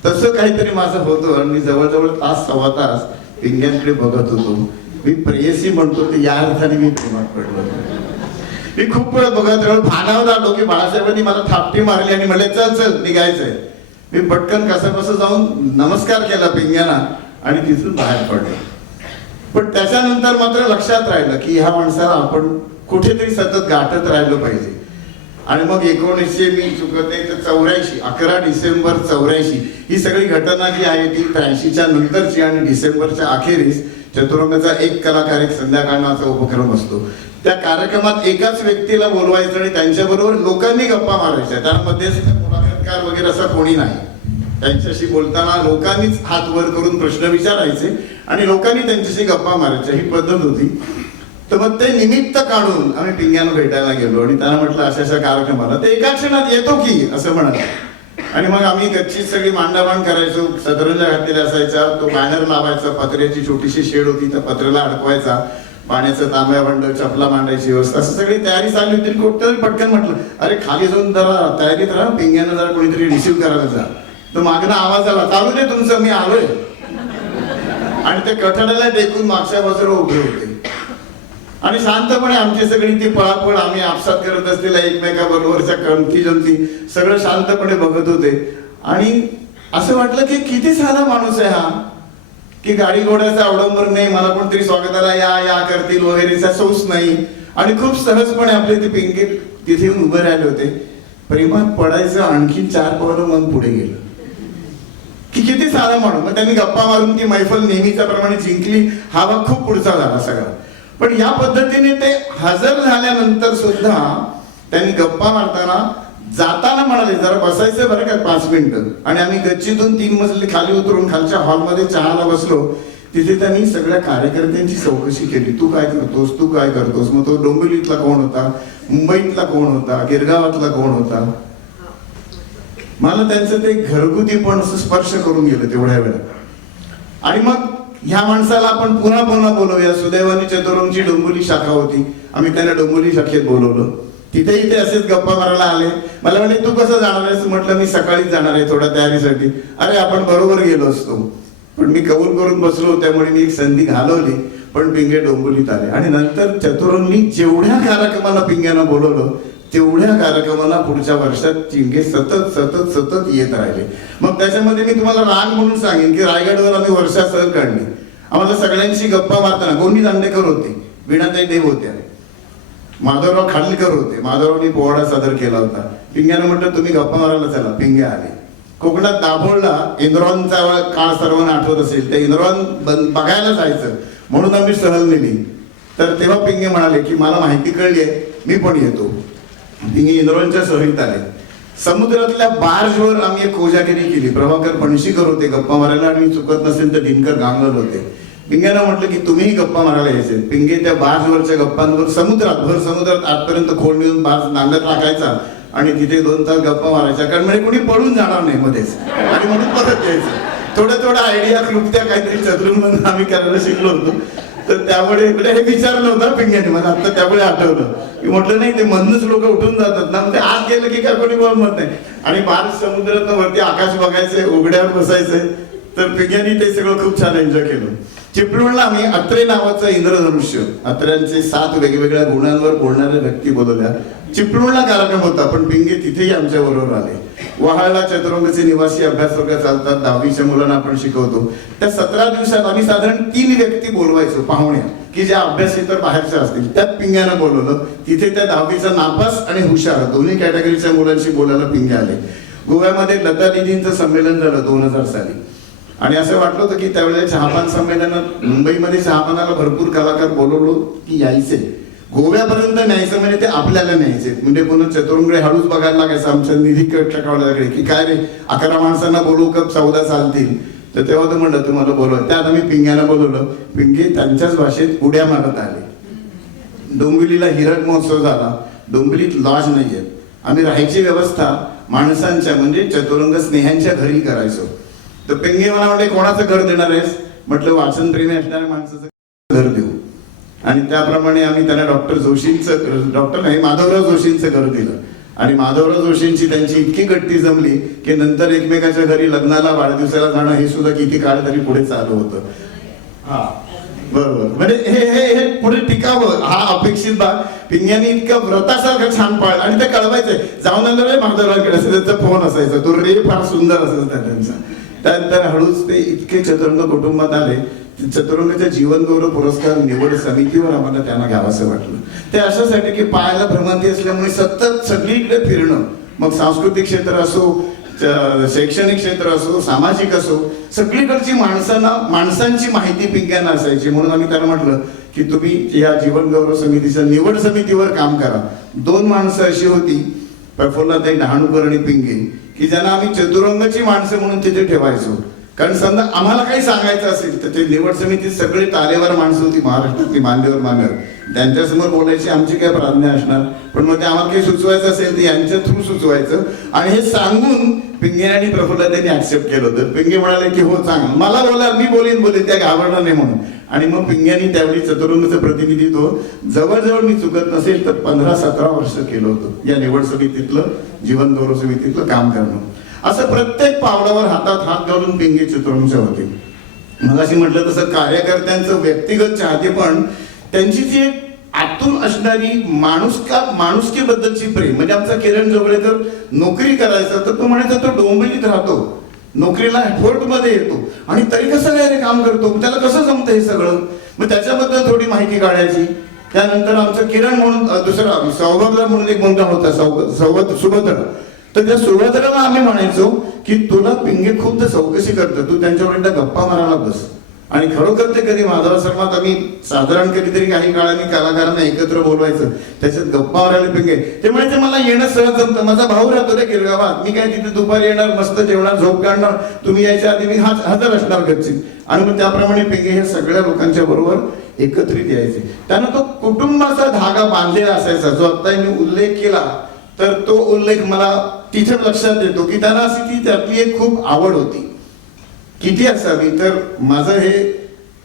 तसं काहीतरी माझं होतं. आणि जवळजवळ तास सव्वा तास पिंग्यांकडे बघत होतो. मी प्रेयसी म्हणतो ते या अर्थाने मी प्रेमात पडलो. मी खूप वेळ बघत राहिलो, भानावर आलो की बाळासाहेबांनी मला थापटी मारली आणि म्हणले चल चल निघायचंय. मी पटकन कसं जाऊन नमस्कार केला पिंग्यांना आणि तिथून बाहेर पडलो. पण त्याच्यानंतर मात्र लक्षात राहिलं की ह्या माणसाला आपण कुठेतरी सतत गाठत राहिलो पाहिजे. आणि मग 1900 मी चुकत नाही तर 84 11 डिसेंबर 84 ही सगळी घटना जी आहे ती 83च्या नंतरची. आणि डिसेंबरच्या अखेरीस चतुरंगाचा एक कलाकार एक संध्याकाळचा उपक्रम असतो. त्या कार्यक्रमात एकाच व्यक्तीला बोलवायचं आणि त्यांच्याबरोबर लोकांनी गप्पा मारायच्या. त्यामध्ये मुलाखतकार वगैरे असं कोणी नाही. त्यांच्याशी बोलताना लोकांनीच हात वर करून प्रश्न विचारायचे आणि लोकांनी त्यांच्याशी गप्पा मारायच्या, ही पद्धत होती. तर मग ते निमित्त काढून आम्ही पिंग्यांना भेटायला गेलो आणि त्यांना म्हटलं अशा कार्यक्रमाला ते एका क्षणात येतो की असं म्हणाले. आणि मग आम्ही गच्चीत सगळी मांडामांड करायचो, सतरंजा घातलेल्या असायच्या, तो बॅनर लावायचा, पत्र्याची छोटीशी शेड होती त्या पत्र्याला अडकवायचा, पाण्याचं तांब्या भांड चपला मांडायची व्यवस्था, असं सगळी तयारी चालली होती. कोणतरी पटकन म्हटलं अरे खाली जाऊन जरा तयारीत राहा, पिंग्यांना जरा कोणीतरी रिसिव्ह करायला जा. तर मागणं आवाज आला चालू दे तुमचं मी आलोय. आणि ते कठड्याला टेकून मागच्या बाजूला उभे होते आणि शांतपणे आमची सगळी ती पळापळ आम्ही आपसात करत असलेल्या एकमेकाबरोबरच्या गमती जमती सगळं शांतपणे बघत होते. आणि असं वाटलं की किती साधा माणूस आहे हा, की गाडी घोड्याचा अवडंबर नाही, मला कोणतरी स्वागताला या या करतील वगैरेचा सोच नाही. आणि खूप सहजपणे आपले ते पिंगे तिथे येऊन उभे राहिले होते. प्रेमात पडायचं आणखी 4 पावलं मन पुढे गेलं की किती साधा माणूस. मग त्यांनी गप्पा मारून ती मैफल नेहमीच्या प्रमाणे जिंकली. हा भाग खूप पुढचा झाला सगळा. पण या पद्धतीने ते हजर झाल्यानंतर सुद्धा त्यांनी गप्पा मारताना जाताना म्हणाले जरा बसायचं बरं का 5 मिनिटं. आणि आम्ही गच्चीतून 3 मजले खाली उतरून खालच्या हॉलमध्ये चहाला बसलो. तिथे त्यांनी सगळ्या कार्यकर्त्यांची चौकशी केली, तू काय करतोस, तू काय करतोस. मग तो डोंबिवलीतला कोण होता, मुंबईतला कोण होता, गिरगावातला कोण होता. मला त्यांचं ते घरगुती पण असं स्पर्श करून गेलं तेवढ्या वेळात. आणि मग ह्या माणसाला आपण पुन्हा बोलवूया. सुदैवाने चतुरंगची डोंबिवली शाखा होती, आम्ही त्यांना डोंबिवली शाखेत बोलवलं. तिथे इथे असेच गप्पा मारायला आले. मला म्हणे तू कसं जाणार आहेस, म्हटलं मी सकाळीच जाणार आहे थोड्या तयारीसाठी. अरे आपण बरोबर गेलो असतो, पण मी कबूल करून बसलो त्यामुळे मी एक संधी घालवली. पण पिंगे डोंबिवलीत आले आणि नंतर चतुरंगनी जेवढ्या कार्यक्रमाला पिंग्यांना बोलवलं तेवढ्या कार्यक्रमाला पुढच्या वर्षात चिंगे सतत येत राहिले. मग त्याच्यामध्ये मी तुम्हाला राग म्हणून सांगेन की रायगडवर आम्ही वर्षा सहल काढली. आम्हाला सगळ्यांशी गप्पा मारताना गोंडी दांडेकर होते, वीणाताई देव होत्या, माधवराव खाडीलकर होते. माधवरावनी पोवाडा सादर केला होता. पिंग्यानं म्हटलं तुम्ही गप्पा मारायला चला. पिंगे आले. कोकणात दाभोळला इंद्रॉनचा काळ सर्वांना आठवत असेल, ते इंद्रॉन बघायला जायचं म्हणून आम्ही सहल नेली. तर तेव्हा पिंगे म्हणाले की मला माहिती कळली आहे, मी पण येतो. पिंगे इंद्रॉनच्या सहलीत आले. समुद्रातल्या बार्जवर आम्ही एक कोजागिरी केली. प्रभाकर पणशीकर होते गप्पा मारायला आणि चुकत नसेल तर दिनकर गांगल होते. पिंग्यानं म्हटलं की तुम्हीही गप्पा मारायला यायचे. पिंगे त्या बार्जवरच्या गप्पांवर भर समुद्रात आजपर्यंत खोल नेऊन बार्ज नांगर टाकायचा आणि तिथे 2 तास गप्पा मारायच्या, कारण म्हणजे कोणी पडून जाणार नाही मध्येच आणि म्हणून परत यायचं. थोड्या आयडिया क्लुप्त्या काहीतरी चतुर्मन आम्ही करायला शिकलो होतो. तर त्यामुळे हे विचारलं होतं पिंग्याने मला आता, त्यामुळे आठवलं की म्हटलं नाही ते मधनच लोक उठून जातात ना, म्हणजे आज गेलं की काय कोणी बोलत नाही. आणि बार्ज समुद्रात वरती आकाश बघायचंय, उघड्यावर बसायचंय. तर पिंग्यानी ते सगळं खूप छान एन्जॉय केलं. चिपळूणला आम्ही अत्रे नावाचं इंद्रधनुष्य, अत्र्यांचे 7 वेगवेगळ्या गुणांवर बोलणाऱ्या व्यक्ती बोलवल्या. चिपळूणला कार्यक्रम होता पण पिंगे तिथेही आमच्या बरोबर आले. वहाळला चतुरंगचे निवासी अभ्यास वर्ग चालतात, 10वीच्या मुलांना आपण शिकवतो. त्या 17 दिवसात आम्ही साधारण 3 व्यक्ती बोलवायचो पाहुण्या की ज्या अभ्यासेतर बाहेरच्या असतील. त्यात पिंग्यानं बोलवलं. तिथे त्या 10वीचा नापास आणि हुशार दोन्ही कॅटेगरीच्या मुलांशी बोलायला पिंगे आले. गोव्यामध्ये लता दिदींचं संमेलन झालं 2000 साली आणि असं वाटलं होतं की त्यावेळेला चहापान संमेलनात मुंबईमध्ये चहापानाला भरपूर कलाकार बोलवलो की यायचे. गोव्यापर्यंत न्यायचं म्हणजे ते आपल्याला न्यायचे. म्हणजे कोण चतुरंगडे हळूच बघायला लागायचं आमच्या निधी चक्रावल्याकडे की काय रे 11 माणसांना बोलवू का 14 चालतील. तर तेव्हा तो म्हणलं तुम्हाला बोलव. त्यात आम्ही पिंग्याला बोलवलं. पिंगे त्यांच्याच भाषेत उड्या मारत आले. डोंबिवलीला हिरक महोत्सव झाला. डोंबिवलीत लॉज नाहीये. आम्ही राहायची व्यवस्था माणसांच्या म्हणजे चतुरंग स्नेह्यांच्या घरी करायचो. तर पिंगे मला म्हणले कोणाचं घर देणार आहेस. म्हटलं वाचनप्रेमी असणाऱ्या माणसाचं घर देऊ. आणि त्याप्रमाणे आम्ही त्यांना माधवराव जोशींचं घर दिलं. आणि माधवराव जोशींची त्यांची इतकी गट्टी जमली की नंतर एकमेकाच्या घरी लग्नाला वाढदिवसाला जाणं हे सुद्धा किती काळ तरी पुढे चालू होतं. हा बरोबर. म्हणजे हे पुढे टिकावं हा अपेक्षित भाग पिंग्यानी इतका व्रतासारखं छान पाळ. आणि ते कळवायचंय जाऊन आलं रे माधवरावांकडे असं त्यांचा फोन असायचा. तो रे फार सुंदर असायचा त्यांचा. त्यानंतर हळूच ते इतके चतुरंग कुटुंबात आले. चतुरंगाच्या जीवन गौरव पुरस्कार निवड समितीवर आम्हाला त्यांना घ्यावंसं वाटलं. ते अशासाठी की पायाला भ्रमंती असल्यामुळे सतत सगळीकडे फिरणं. मग सांस्कृतिक क्षेत्र असो, शैक्षणिक क्षेत्र असो, सामाजिक असो, सगळीकडची माणसांची माहिती पिंग्यांना असायची. म्हणून आम्ही त्यांना म्हटलं की तुम्ही या जीवन गौरव समितीच्या निवड समितीवर काम करा. 2 माणसं अशी होती प्रफुल्लाताई डहाणूकर आणि पिंगे की ज्यांना आम्ही चतुरंगाची माणसं म्हणून तिथे ठेवायचो. कारण समजा आम्हाला काही सांगायचं असेल तर ते निवड समितीत सगळे तालेवर माणसं होती महाराष्ट्रातली मान्यवर त्यांच्यासमोर बोलायची आमची काय प्राज्ञा असणार. पण मग ते आम्हाला काही सुचवायचं असेल तर यांच्या थ्रू सुचवायचं. आणि हे सांगून पिंगे आणि प्रफुल्लाताईंनी ऍक्सेप्ट केलं होतं. पिंगे म्हणाले की हो चांगलं मला बोला मी बोलेन त्या घाबरणार नाही म्हणून. आणि मग पिंग्यांनी त्यावेळी चतुरंगाचं प्रतिनिधित्व जवळजवळ मी चुकत नसेल तर 15-17 वर्ष केलं होतं या निवड समितीतलं जीवन गौरव समितीतलं काम करणं. असं प्रत्येक पावलावर हातात हात घालून पिंगे चतुरंग होते. मगाशी म्हटलं तसं कार्यकर्त्यांचं व्यक्तिगत चाहते पण त्यांची जी आतून असणारी माणुसकीबद्दलची प्रेम. म्हणजे आमचा किरण जोगळे जर नोकरी करायचा तर तो म्हणायचा तो डोंबिवलीत राहतो, नोकरीला फोर्ट मध्ये येतो आणि तरी कसं काय रे काम करतो, त्याला कसं जमतं हे सगळं. मग त्याच्याबद्दल थोडी माहिती काढायची. त्यानंतर आमचं किरण म्हणून दुसरा सौभद्र म्हणून एक मुलगा होता सुभद्र. तर त्या सुभद्राला आम्ही म्हणायचो की तुला पिंगे खूप चौकशी करतो, तू त्यांच्यावर एकदा गप्पा मारायला बस. आणि खरोखर ते कधी माधव आश्रमात आम्ही साधारण कधीतरी काही काळाने कलाकारांना एकत्र बोलवायचं, त्याच्यात गप्पा मारायला पिंगे. ते म्हणायचे मला येणं सहज जमतं, माझा भाऊ राहतो रे गिरगावात, मी काय तिथे दुपारी येणार, मस्त जेवणार, झोप काढणार, तुम्ही यायच्या आधी मी हजर असणार गच्चीत. आणि मग त्याप्रमाणे पिंगे हे सगळ्या लोकांच्या बरोबर एकत्रित यायचे. त्यांना तो कुटुंबाचा धागा बांधलेला असायचा जो आता मी उल्लेख केला. तर तो उल्लेख मला तिथे लक्षात येतो की त्यांना अशी ती त्यातली एक खूप आवड होती. किती असावी तर माझं हे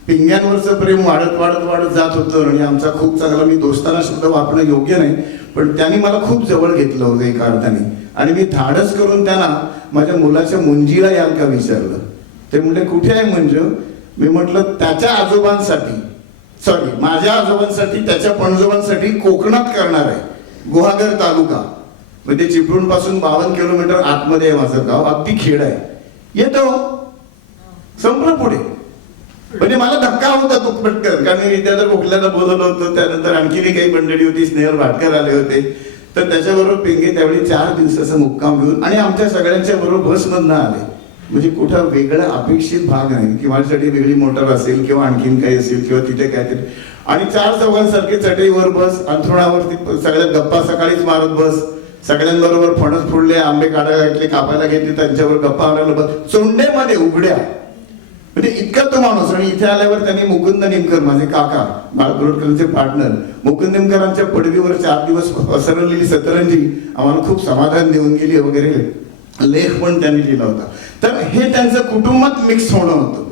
पिंग्यांवरचं प्रेम वाढत जात होतं. आणि आमचा खूप चांगला, मी दोस्ताना शब्द वापरणं योग्य नाही पण त्यांनी मला खूप जवळ घेतलं होतं एका अर्थाने. आणि मी धाडस करून त्यांना माझ्या मुलाच्या मुंजीला याल का विचारलं. ते म्हणले कुठे आहे मुंज. मी म्हटलं त्याच्या आजोबांसाठी, माझ्या आजोबांसाठी, त्याच्या पणजोबांसाठी कोकणात करणार आहे, गुहागर तालुका. म्हणजे चिपळूण पासून 52 किलोमीटर आतमध्ये आहे माझं गाव, अगदी खेड आहे. येतो संपलं पुढे. म्हणजे मला धक्का होता तो पटकन, कारण मी विद्याधर गोखल्याला बोलवलं होतं. त्यानंतर आणखीनही काही मंडळी होती, स्नेहल भाटकर आले होते. तर त्याच्याबरोबर पिंगे त्यावेळी 4 दिवसाचा मुक्काम घेऊन आणि आमच्या सगळ्यांच्या बरोबर बसमधनं आले. म्हणजे कुठं वेगळा अपेक्षित भाग नाही की माझ्यासाठी वेगळी मोटर असेल किंवा आणखीन काही असेल किंवा तिथे काहीतरी. आणि 4 चौघांसारखे चटईवर बस, अंथरुणावरती सगळ्या गप्पा सकाळीच मारत बस, सगळ्यांबरोबर फणस फोडले, आंबे काढायला घेतले, कापायला घेतले, त्यांच्यावर गप्पा मारायला बस, चोंडेमध्ये उघड्या. म्हणजे इतका तो माणूस. आणि इथे आल्यावर त्यांनी मुकुंद निमकर, माझे काका, बाळकुरडकरांचे पार्टनर, मुकुंद निमकरांच्या पडवीवर 4 दिवस पसरलेली सतरंजी आम्हाला खूप समाधान देऊन गेली वगैरे लेख पण त्यांनी लिहिला होता. तर हे त्यांचं कुटुंबात मिक्स होणं होतं.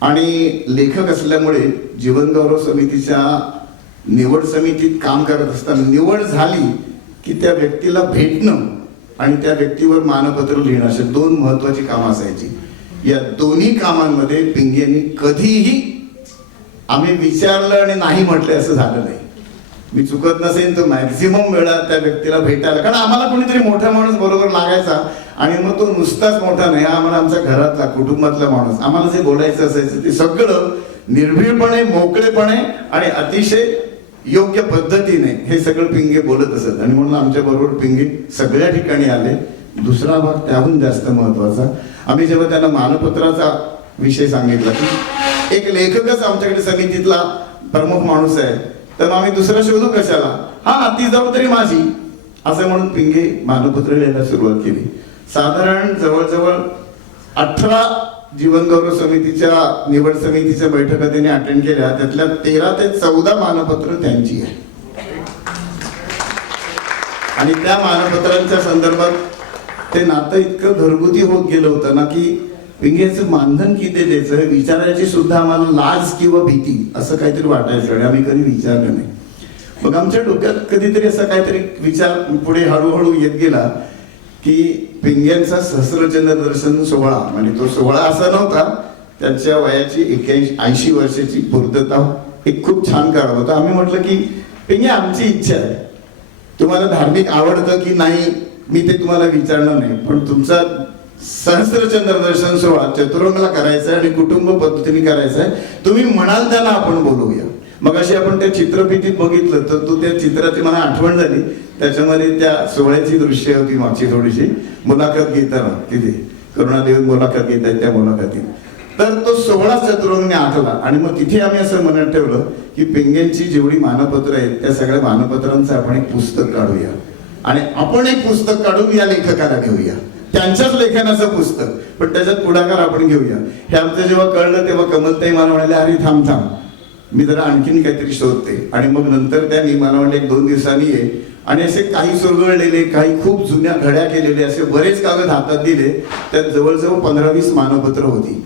आणि लेखक असल्यामुळे जीवन गौरव समितीच्या निवड समितीत काम करत असताना निवड झाली की त्या व्यक्तीला भेटणं आणि त्या व्यक्तीवर मानपत्र लिहिणं अशी 2 महत्वाची कामं असायची. या दोन्ही कामांमध्ये पिंगेंनी कधीही आम्ही विचारलं आणि नाही म्हटले असं झालं नाही. मी चुकत नसेल तर मॅक्झिमम वेळा त्या व्यक्तीला भेटायला, कारण आम्हाला कोणीतरी मोठा माणूस बरोबर लागायचा. आणि मग तो नुसताच मोठा नाही, आम्हाला आमच्या घरातला कुटुंबातला माणूस. आम्हाला जे बोलायचं असायचं ते सगळं निर्भीडपणे, मोकळेपणे आणि अतिशय योग्य पद्धतीने हे सगळं पिंगे बोलत असत. आणि म्हणून आमच्या बरोबर पिंगे सगळ्या ठिकाणी आले. दुसरा भाग त्याहून जास्त महत्वाचा, आम्ही जेव्हा त्यांना मानपत्राचा विषय सांगितला की एक लेखकच आमच्याकडे समितीतला प्रमुख माणूस आहे, तर मग आम्ही दुसरा शोधू कशाला, हा ती जबाबदारी माझी, असं म्हणून पिंगे मानपत्र लिहायला सुरुवात केली. साधारण जवळजवळ 18 जीवन गौरव समितीच्या निवड समितीच्या बैठका त्यांनी अटेंड केल्या. त्यातल्या 13 ते 14 मानपत्र त्यांची आहे. आणि त्या मानपत्रांच्या संदर्भात ते नातं इतकं घरगुती होत गेलं होतं ना, की पिंगेचं मानधन किती द्यायचं हे विचारायची सुद्धा आम्हाला लाज किंवा भीती असं काहीतरी वाटायचं आणि आम्ही कधी विचारलं नाही. मग आमच्या डोक्यात कधीतरी असा काहीतरी विचार पुढे हळूहळू येत गेला की पिंग्यांचा सहस्रचंद्र दर्शन सोहळा, म्हणजे तो सोहळा असा नव्हता, त्यांच्या वयाची 81 वर्षाची पूर्तता एक खूप छान करावं होतं. आम्ही म्हटलं की पिंगे आमची इच्छा आहे, तुम्हाला धार्मिक आवडतं की नाही मी ते तुम्हाला विचारणार नाही, पण तुमचा सहस्रचंद्र दर्शन सोहळा चतुरंगला करायचा आहे आणि कुटुंब पद्धतीने करायचा आहे, तुम्ही म्हणाल त्याला आपण बोलवूया. मग अशी आपण त्या चित्रफितीत बघितलं तर तो त्या चित्राची मला आठवण झाली. त्याच्यामध्ये त्या सोहळ्याची दृश्य होती मागची थोडीशी, मुलाखत घेताना तिथे करुणादेवी मुलाखत घेत आहेत त्या मुलाखतीत. तर तो सोहळा चतुरंगने आखला आणि मग तिथे आम्ही असं मनात ठेवलं की पिंग्यांची जेवढी मानपत्र आहेत त्या सगळ्या मानपत्रांचं आपण एक पुस्तक काढूया आणि आपण एक पुस्तक काढून या लेखकाला घेऊया, त्यांच्याच लेखनाचं पुस्तक, पण त्याच्यात पुढाकार आपण घेऊया. हे आमचं जेव्हा कळलं तेव्हा कमलताई मला म्हणाल्या, अरे थांब थांब मी जरा आणखीन काहीतरी शोधते. आणि मग नंतर त्यांनी मला म्हणले 1-2 दिवसांनी ये, आणि असे काही सुरगळलेले काही खूप जुन्या घड्या केलेले असे बरेच कागद हातात दिले. त्यात जवळजवळ 15-20 मानपत्र होती.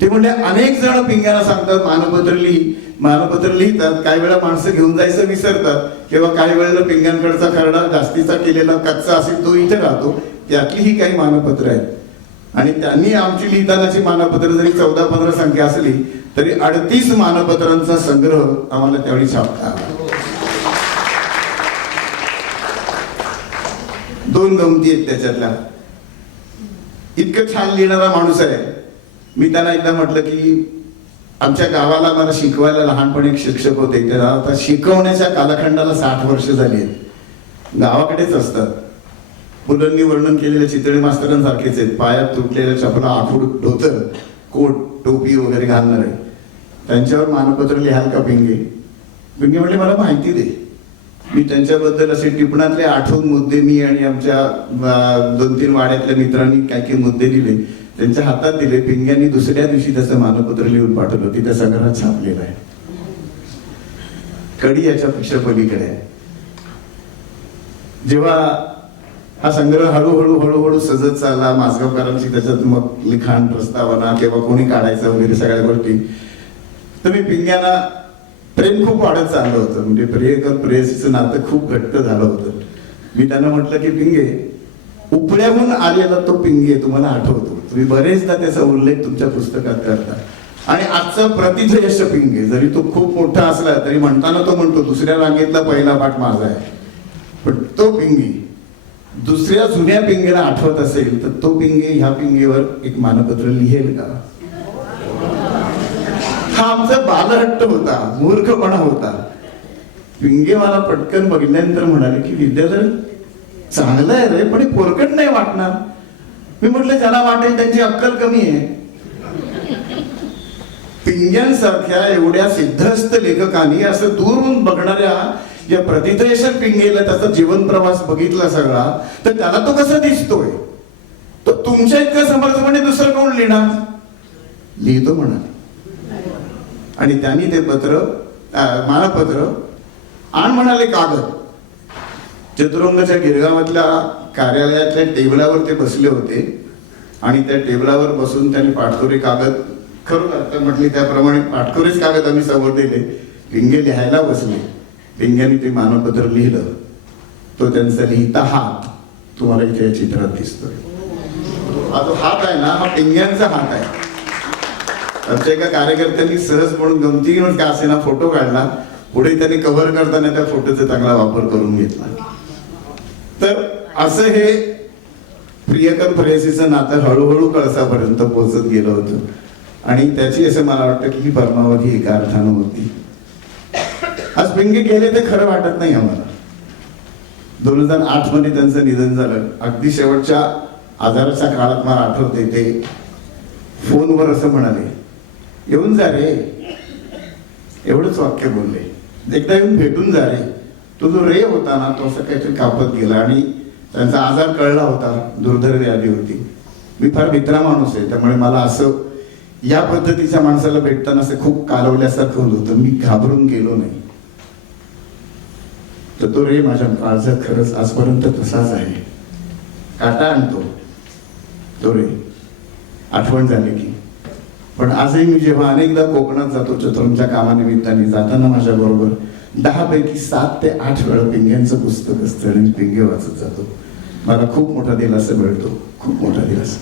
ते म्हणजे अनेक जण पिंग्यांना सांगतात मानपत्र लिहितात, काही वेळा माणसं घेऊन जायचं विसरतात किंवा काही वेळेला पिंग्यांकडचा खरडा जास्तीचा केलेला कच्चा असेल तो इथे राहतो. त्यातली ही काही मानपत्र आहेत आणि त्यांनी आमची लिहितानाची मानपत्र जरी 14-15 संख्या असली तरी 38 मानपत्रांचा संग्रह आम्हाला त्यावेळी छापता आला. 2 गमती आहेत त्याच्यातल्या. इतकं छान लिहिणारा माणूस आहे. मी त्यांना एकदा म्हटलं की आमच्या गावाला मला शिकवायला लहानपणी एक शिक्षक होते, त्याला आता शिकवण्याच्या कालखंडाला 60 वर्ष झाली आहेत, गावाकडेच असतात. मुलांनी वर्णन केलेल्या चितळे मास्तरांसारखेच आहेत, पायात तुटलेल्या चपला, आखूड धोतर, कोट टोपी वगैरे घालणार आहे. त्यांच्यावर मानपत्र लिहाल का पिंगे? पिंगे म्हणले मला माहिती दे. मी त्यांच्याबद्दल असे टिपणातले 8 मुद्दे मी आणि आमच्या 2-3 वाड्यातल्या मित्रांनी काही मुद्दे दिले, त्यांच्या हातात दिले. पिंग्यांनी दुसऱ्या दिवशी त्याचं मानपत्र लिहून पाठवलं. ती त्या संग्रहात छापलेलं आहे. कडी याच्यापेक्षा पलीकडे आहे. जेव्हा हा संग्रह हळूहळू सजत चालला, माजगावकरांची त्याच्यात मग लिखाण प्रस्तावना किंवा कोणी काढायचं वगैरे सगळ्या गोष्टी, तर मी पिंग्यांना प्रेम खूप वाढत चाललं होतं. म्हणजे प्रियकर प्रेयसीचं नातं खूप घट्ट झालं होतं. मी त्यांना म्हटलं की पिंगे, उपड्याहून आलेला तो पिंगे तुम्हाला आठवतो, तुम्ही बरेचदा त्याचा उल्लेख तुमच्या पुस्तकात करता. आणि आजचा प्रतिथयश पिंगे जरी तो खूप मोठा असला तरी म्हणताना तो म्हणतो दुसऱ्या रांगेतला पहिला पाठ माझा आहे. पण तो पिंगे दुसऱ्या जुन्या पिंगेला आठवत असेल तर तो पिंगे ह्या पिंगेवर एक मानपत्र लिहेल का? हा आमचा बालहट्ट होता, मूर्खपणा होता. पिंगे मला पटकन बघितल्यानंतर म्हणाले की विद्याधर चांगलं आहे रे, पण हे पोरकट नाही वाटणार. मी म्हटलं ज्याला वाटेल त्यांची अक्कल कमी आहे. पिंग्यांसारख्या एवढ्या सिद्धस्थ लेखकांनी असं दूरून बघणाऱ्या या प्रतिथयश पिंगेला त्याचा जीवन प्रवास बघितला सगळा, तर त्याला तो कसा दिसतोय? तो तुमच्या इतकं समर्थपणे दुसरं कोण लिहिणार? लिहितो म्हणा. आणि त्यांनी ते मानपत्र आण म्हणाले कागद. चतुरंगाच्या गिरगावातल्या कार्यालयातल्या टेबलावर ते बसले होते आणि त्या टेबलावर बसून त्यांनी पाठकोरे कागद, खरोखर म्हटले त्याप्रमाणे पाठकोरेच कागद आम्ही समोर दिले. पिंगे लिहायला बसले. पिंग्यांनी ते मानपत्र लिहिलं. तो त्यांचा लिहिता हात तुम्हाला इथे या चित्रात दिसतोय. हा जो हात आहे ना, हा पिंग्यांचा हात आहे. आमच्या एका कार्यकर्त्यांनी सहज म्हणून गमती म्हणून का असेना फोटो काढला. पुढे त्यांनी कव्हर करताना त्या फोटोचा चांगला वापर करून घेतला. तर असं हे प्रियकर प्रेयसीचं नातं हळूहळू कळसापर्यंत पोहोचत गेलं होतं आणि त्याची असं मला वाटतं की ही परमावधी एका अर्थानं होती. आज पिंगे गेले ते खरं वाटत नाही आम्हाला. 2008 मध्ये त्यांचं निधन झालं. अगदी शेवटच्या आजाराच्या काळात मला आठवते ते फोनवर असं म्हणाले, येऊन जा रे, एवढंच वाक्य बोलले. एकदा येऊन भेटून जा रे. तो जो रे होता ना तो असं काहीतरी कापत गेला आणि त्यांचा आजार कळला होता, दुर्धर व्याधी होती. मी फार मित्रा माणूस आहे, त्यामुळे मला असं या पद्धतीच्या माणसाला भेटताना असं खूप कालवल्यासारखं होतं. मी घाबरून गेलो नाही. तर तो रे माझ्या काळजात खरंच आजपर्यंत तसाच आहे. काटा आणतो तो रे आठवण झाली की. पण आजही मी जेव्हा अनेकदा कोकणात जातो चतुरांच्या कामानिमित्ताने, जाताना माझ्या बरोबर 10 पैकी 7 ते 8 वेळा पिंग्यांचं पुस्तक असतं आणि पिंगे वाचत जातो. मला खूप मोठा दिलासा मिळतो, खूप मोठा दिलासा.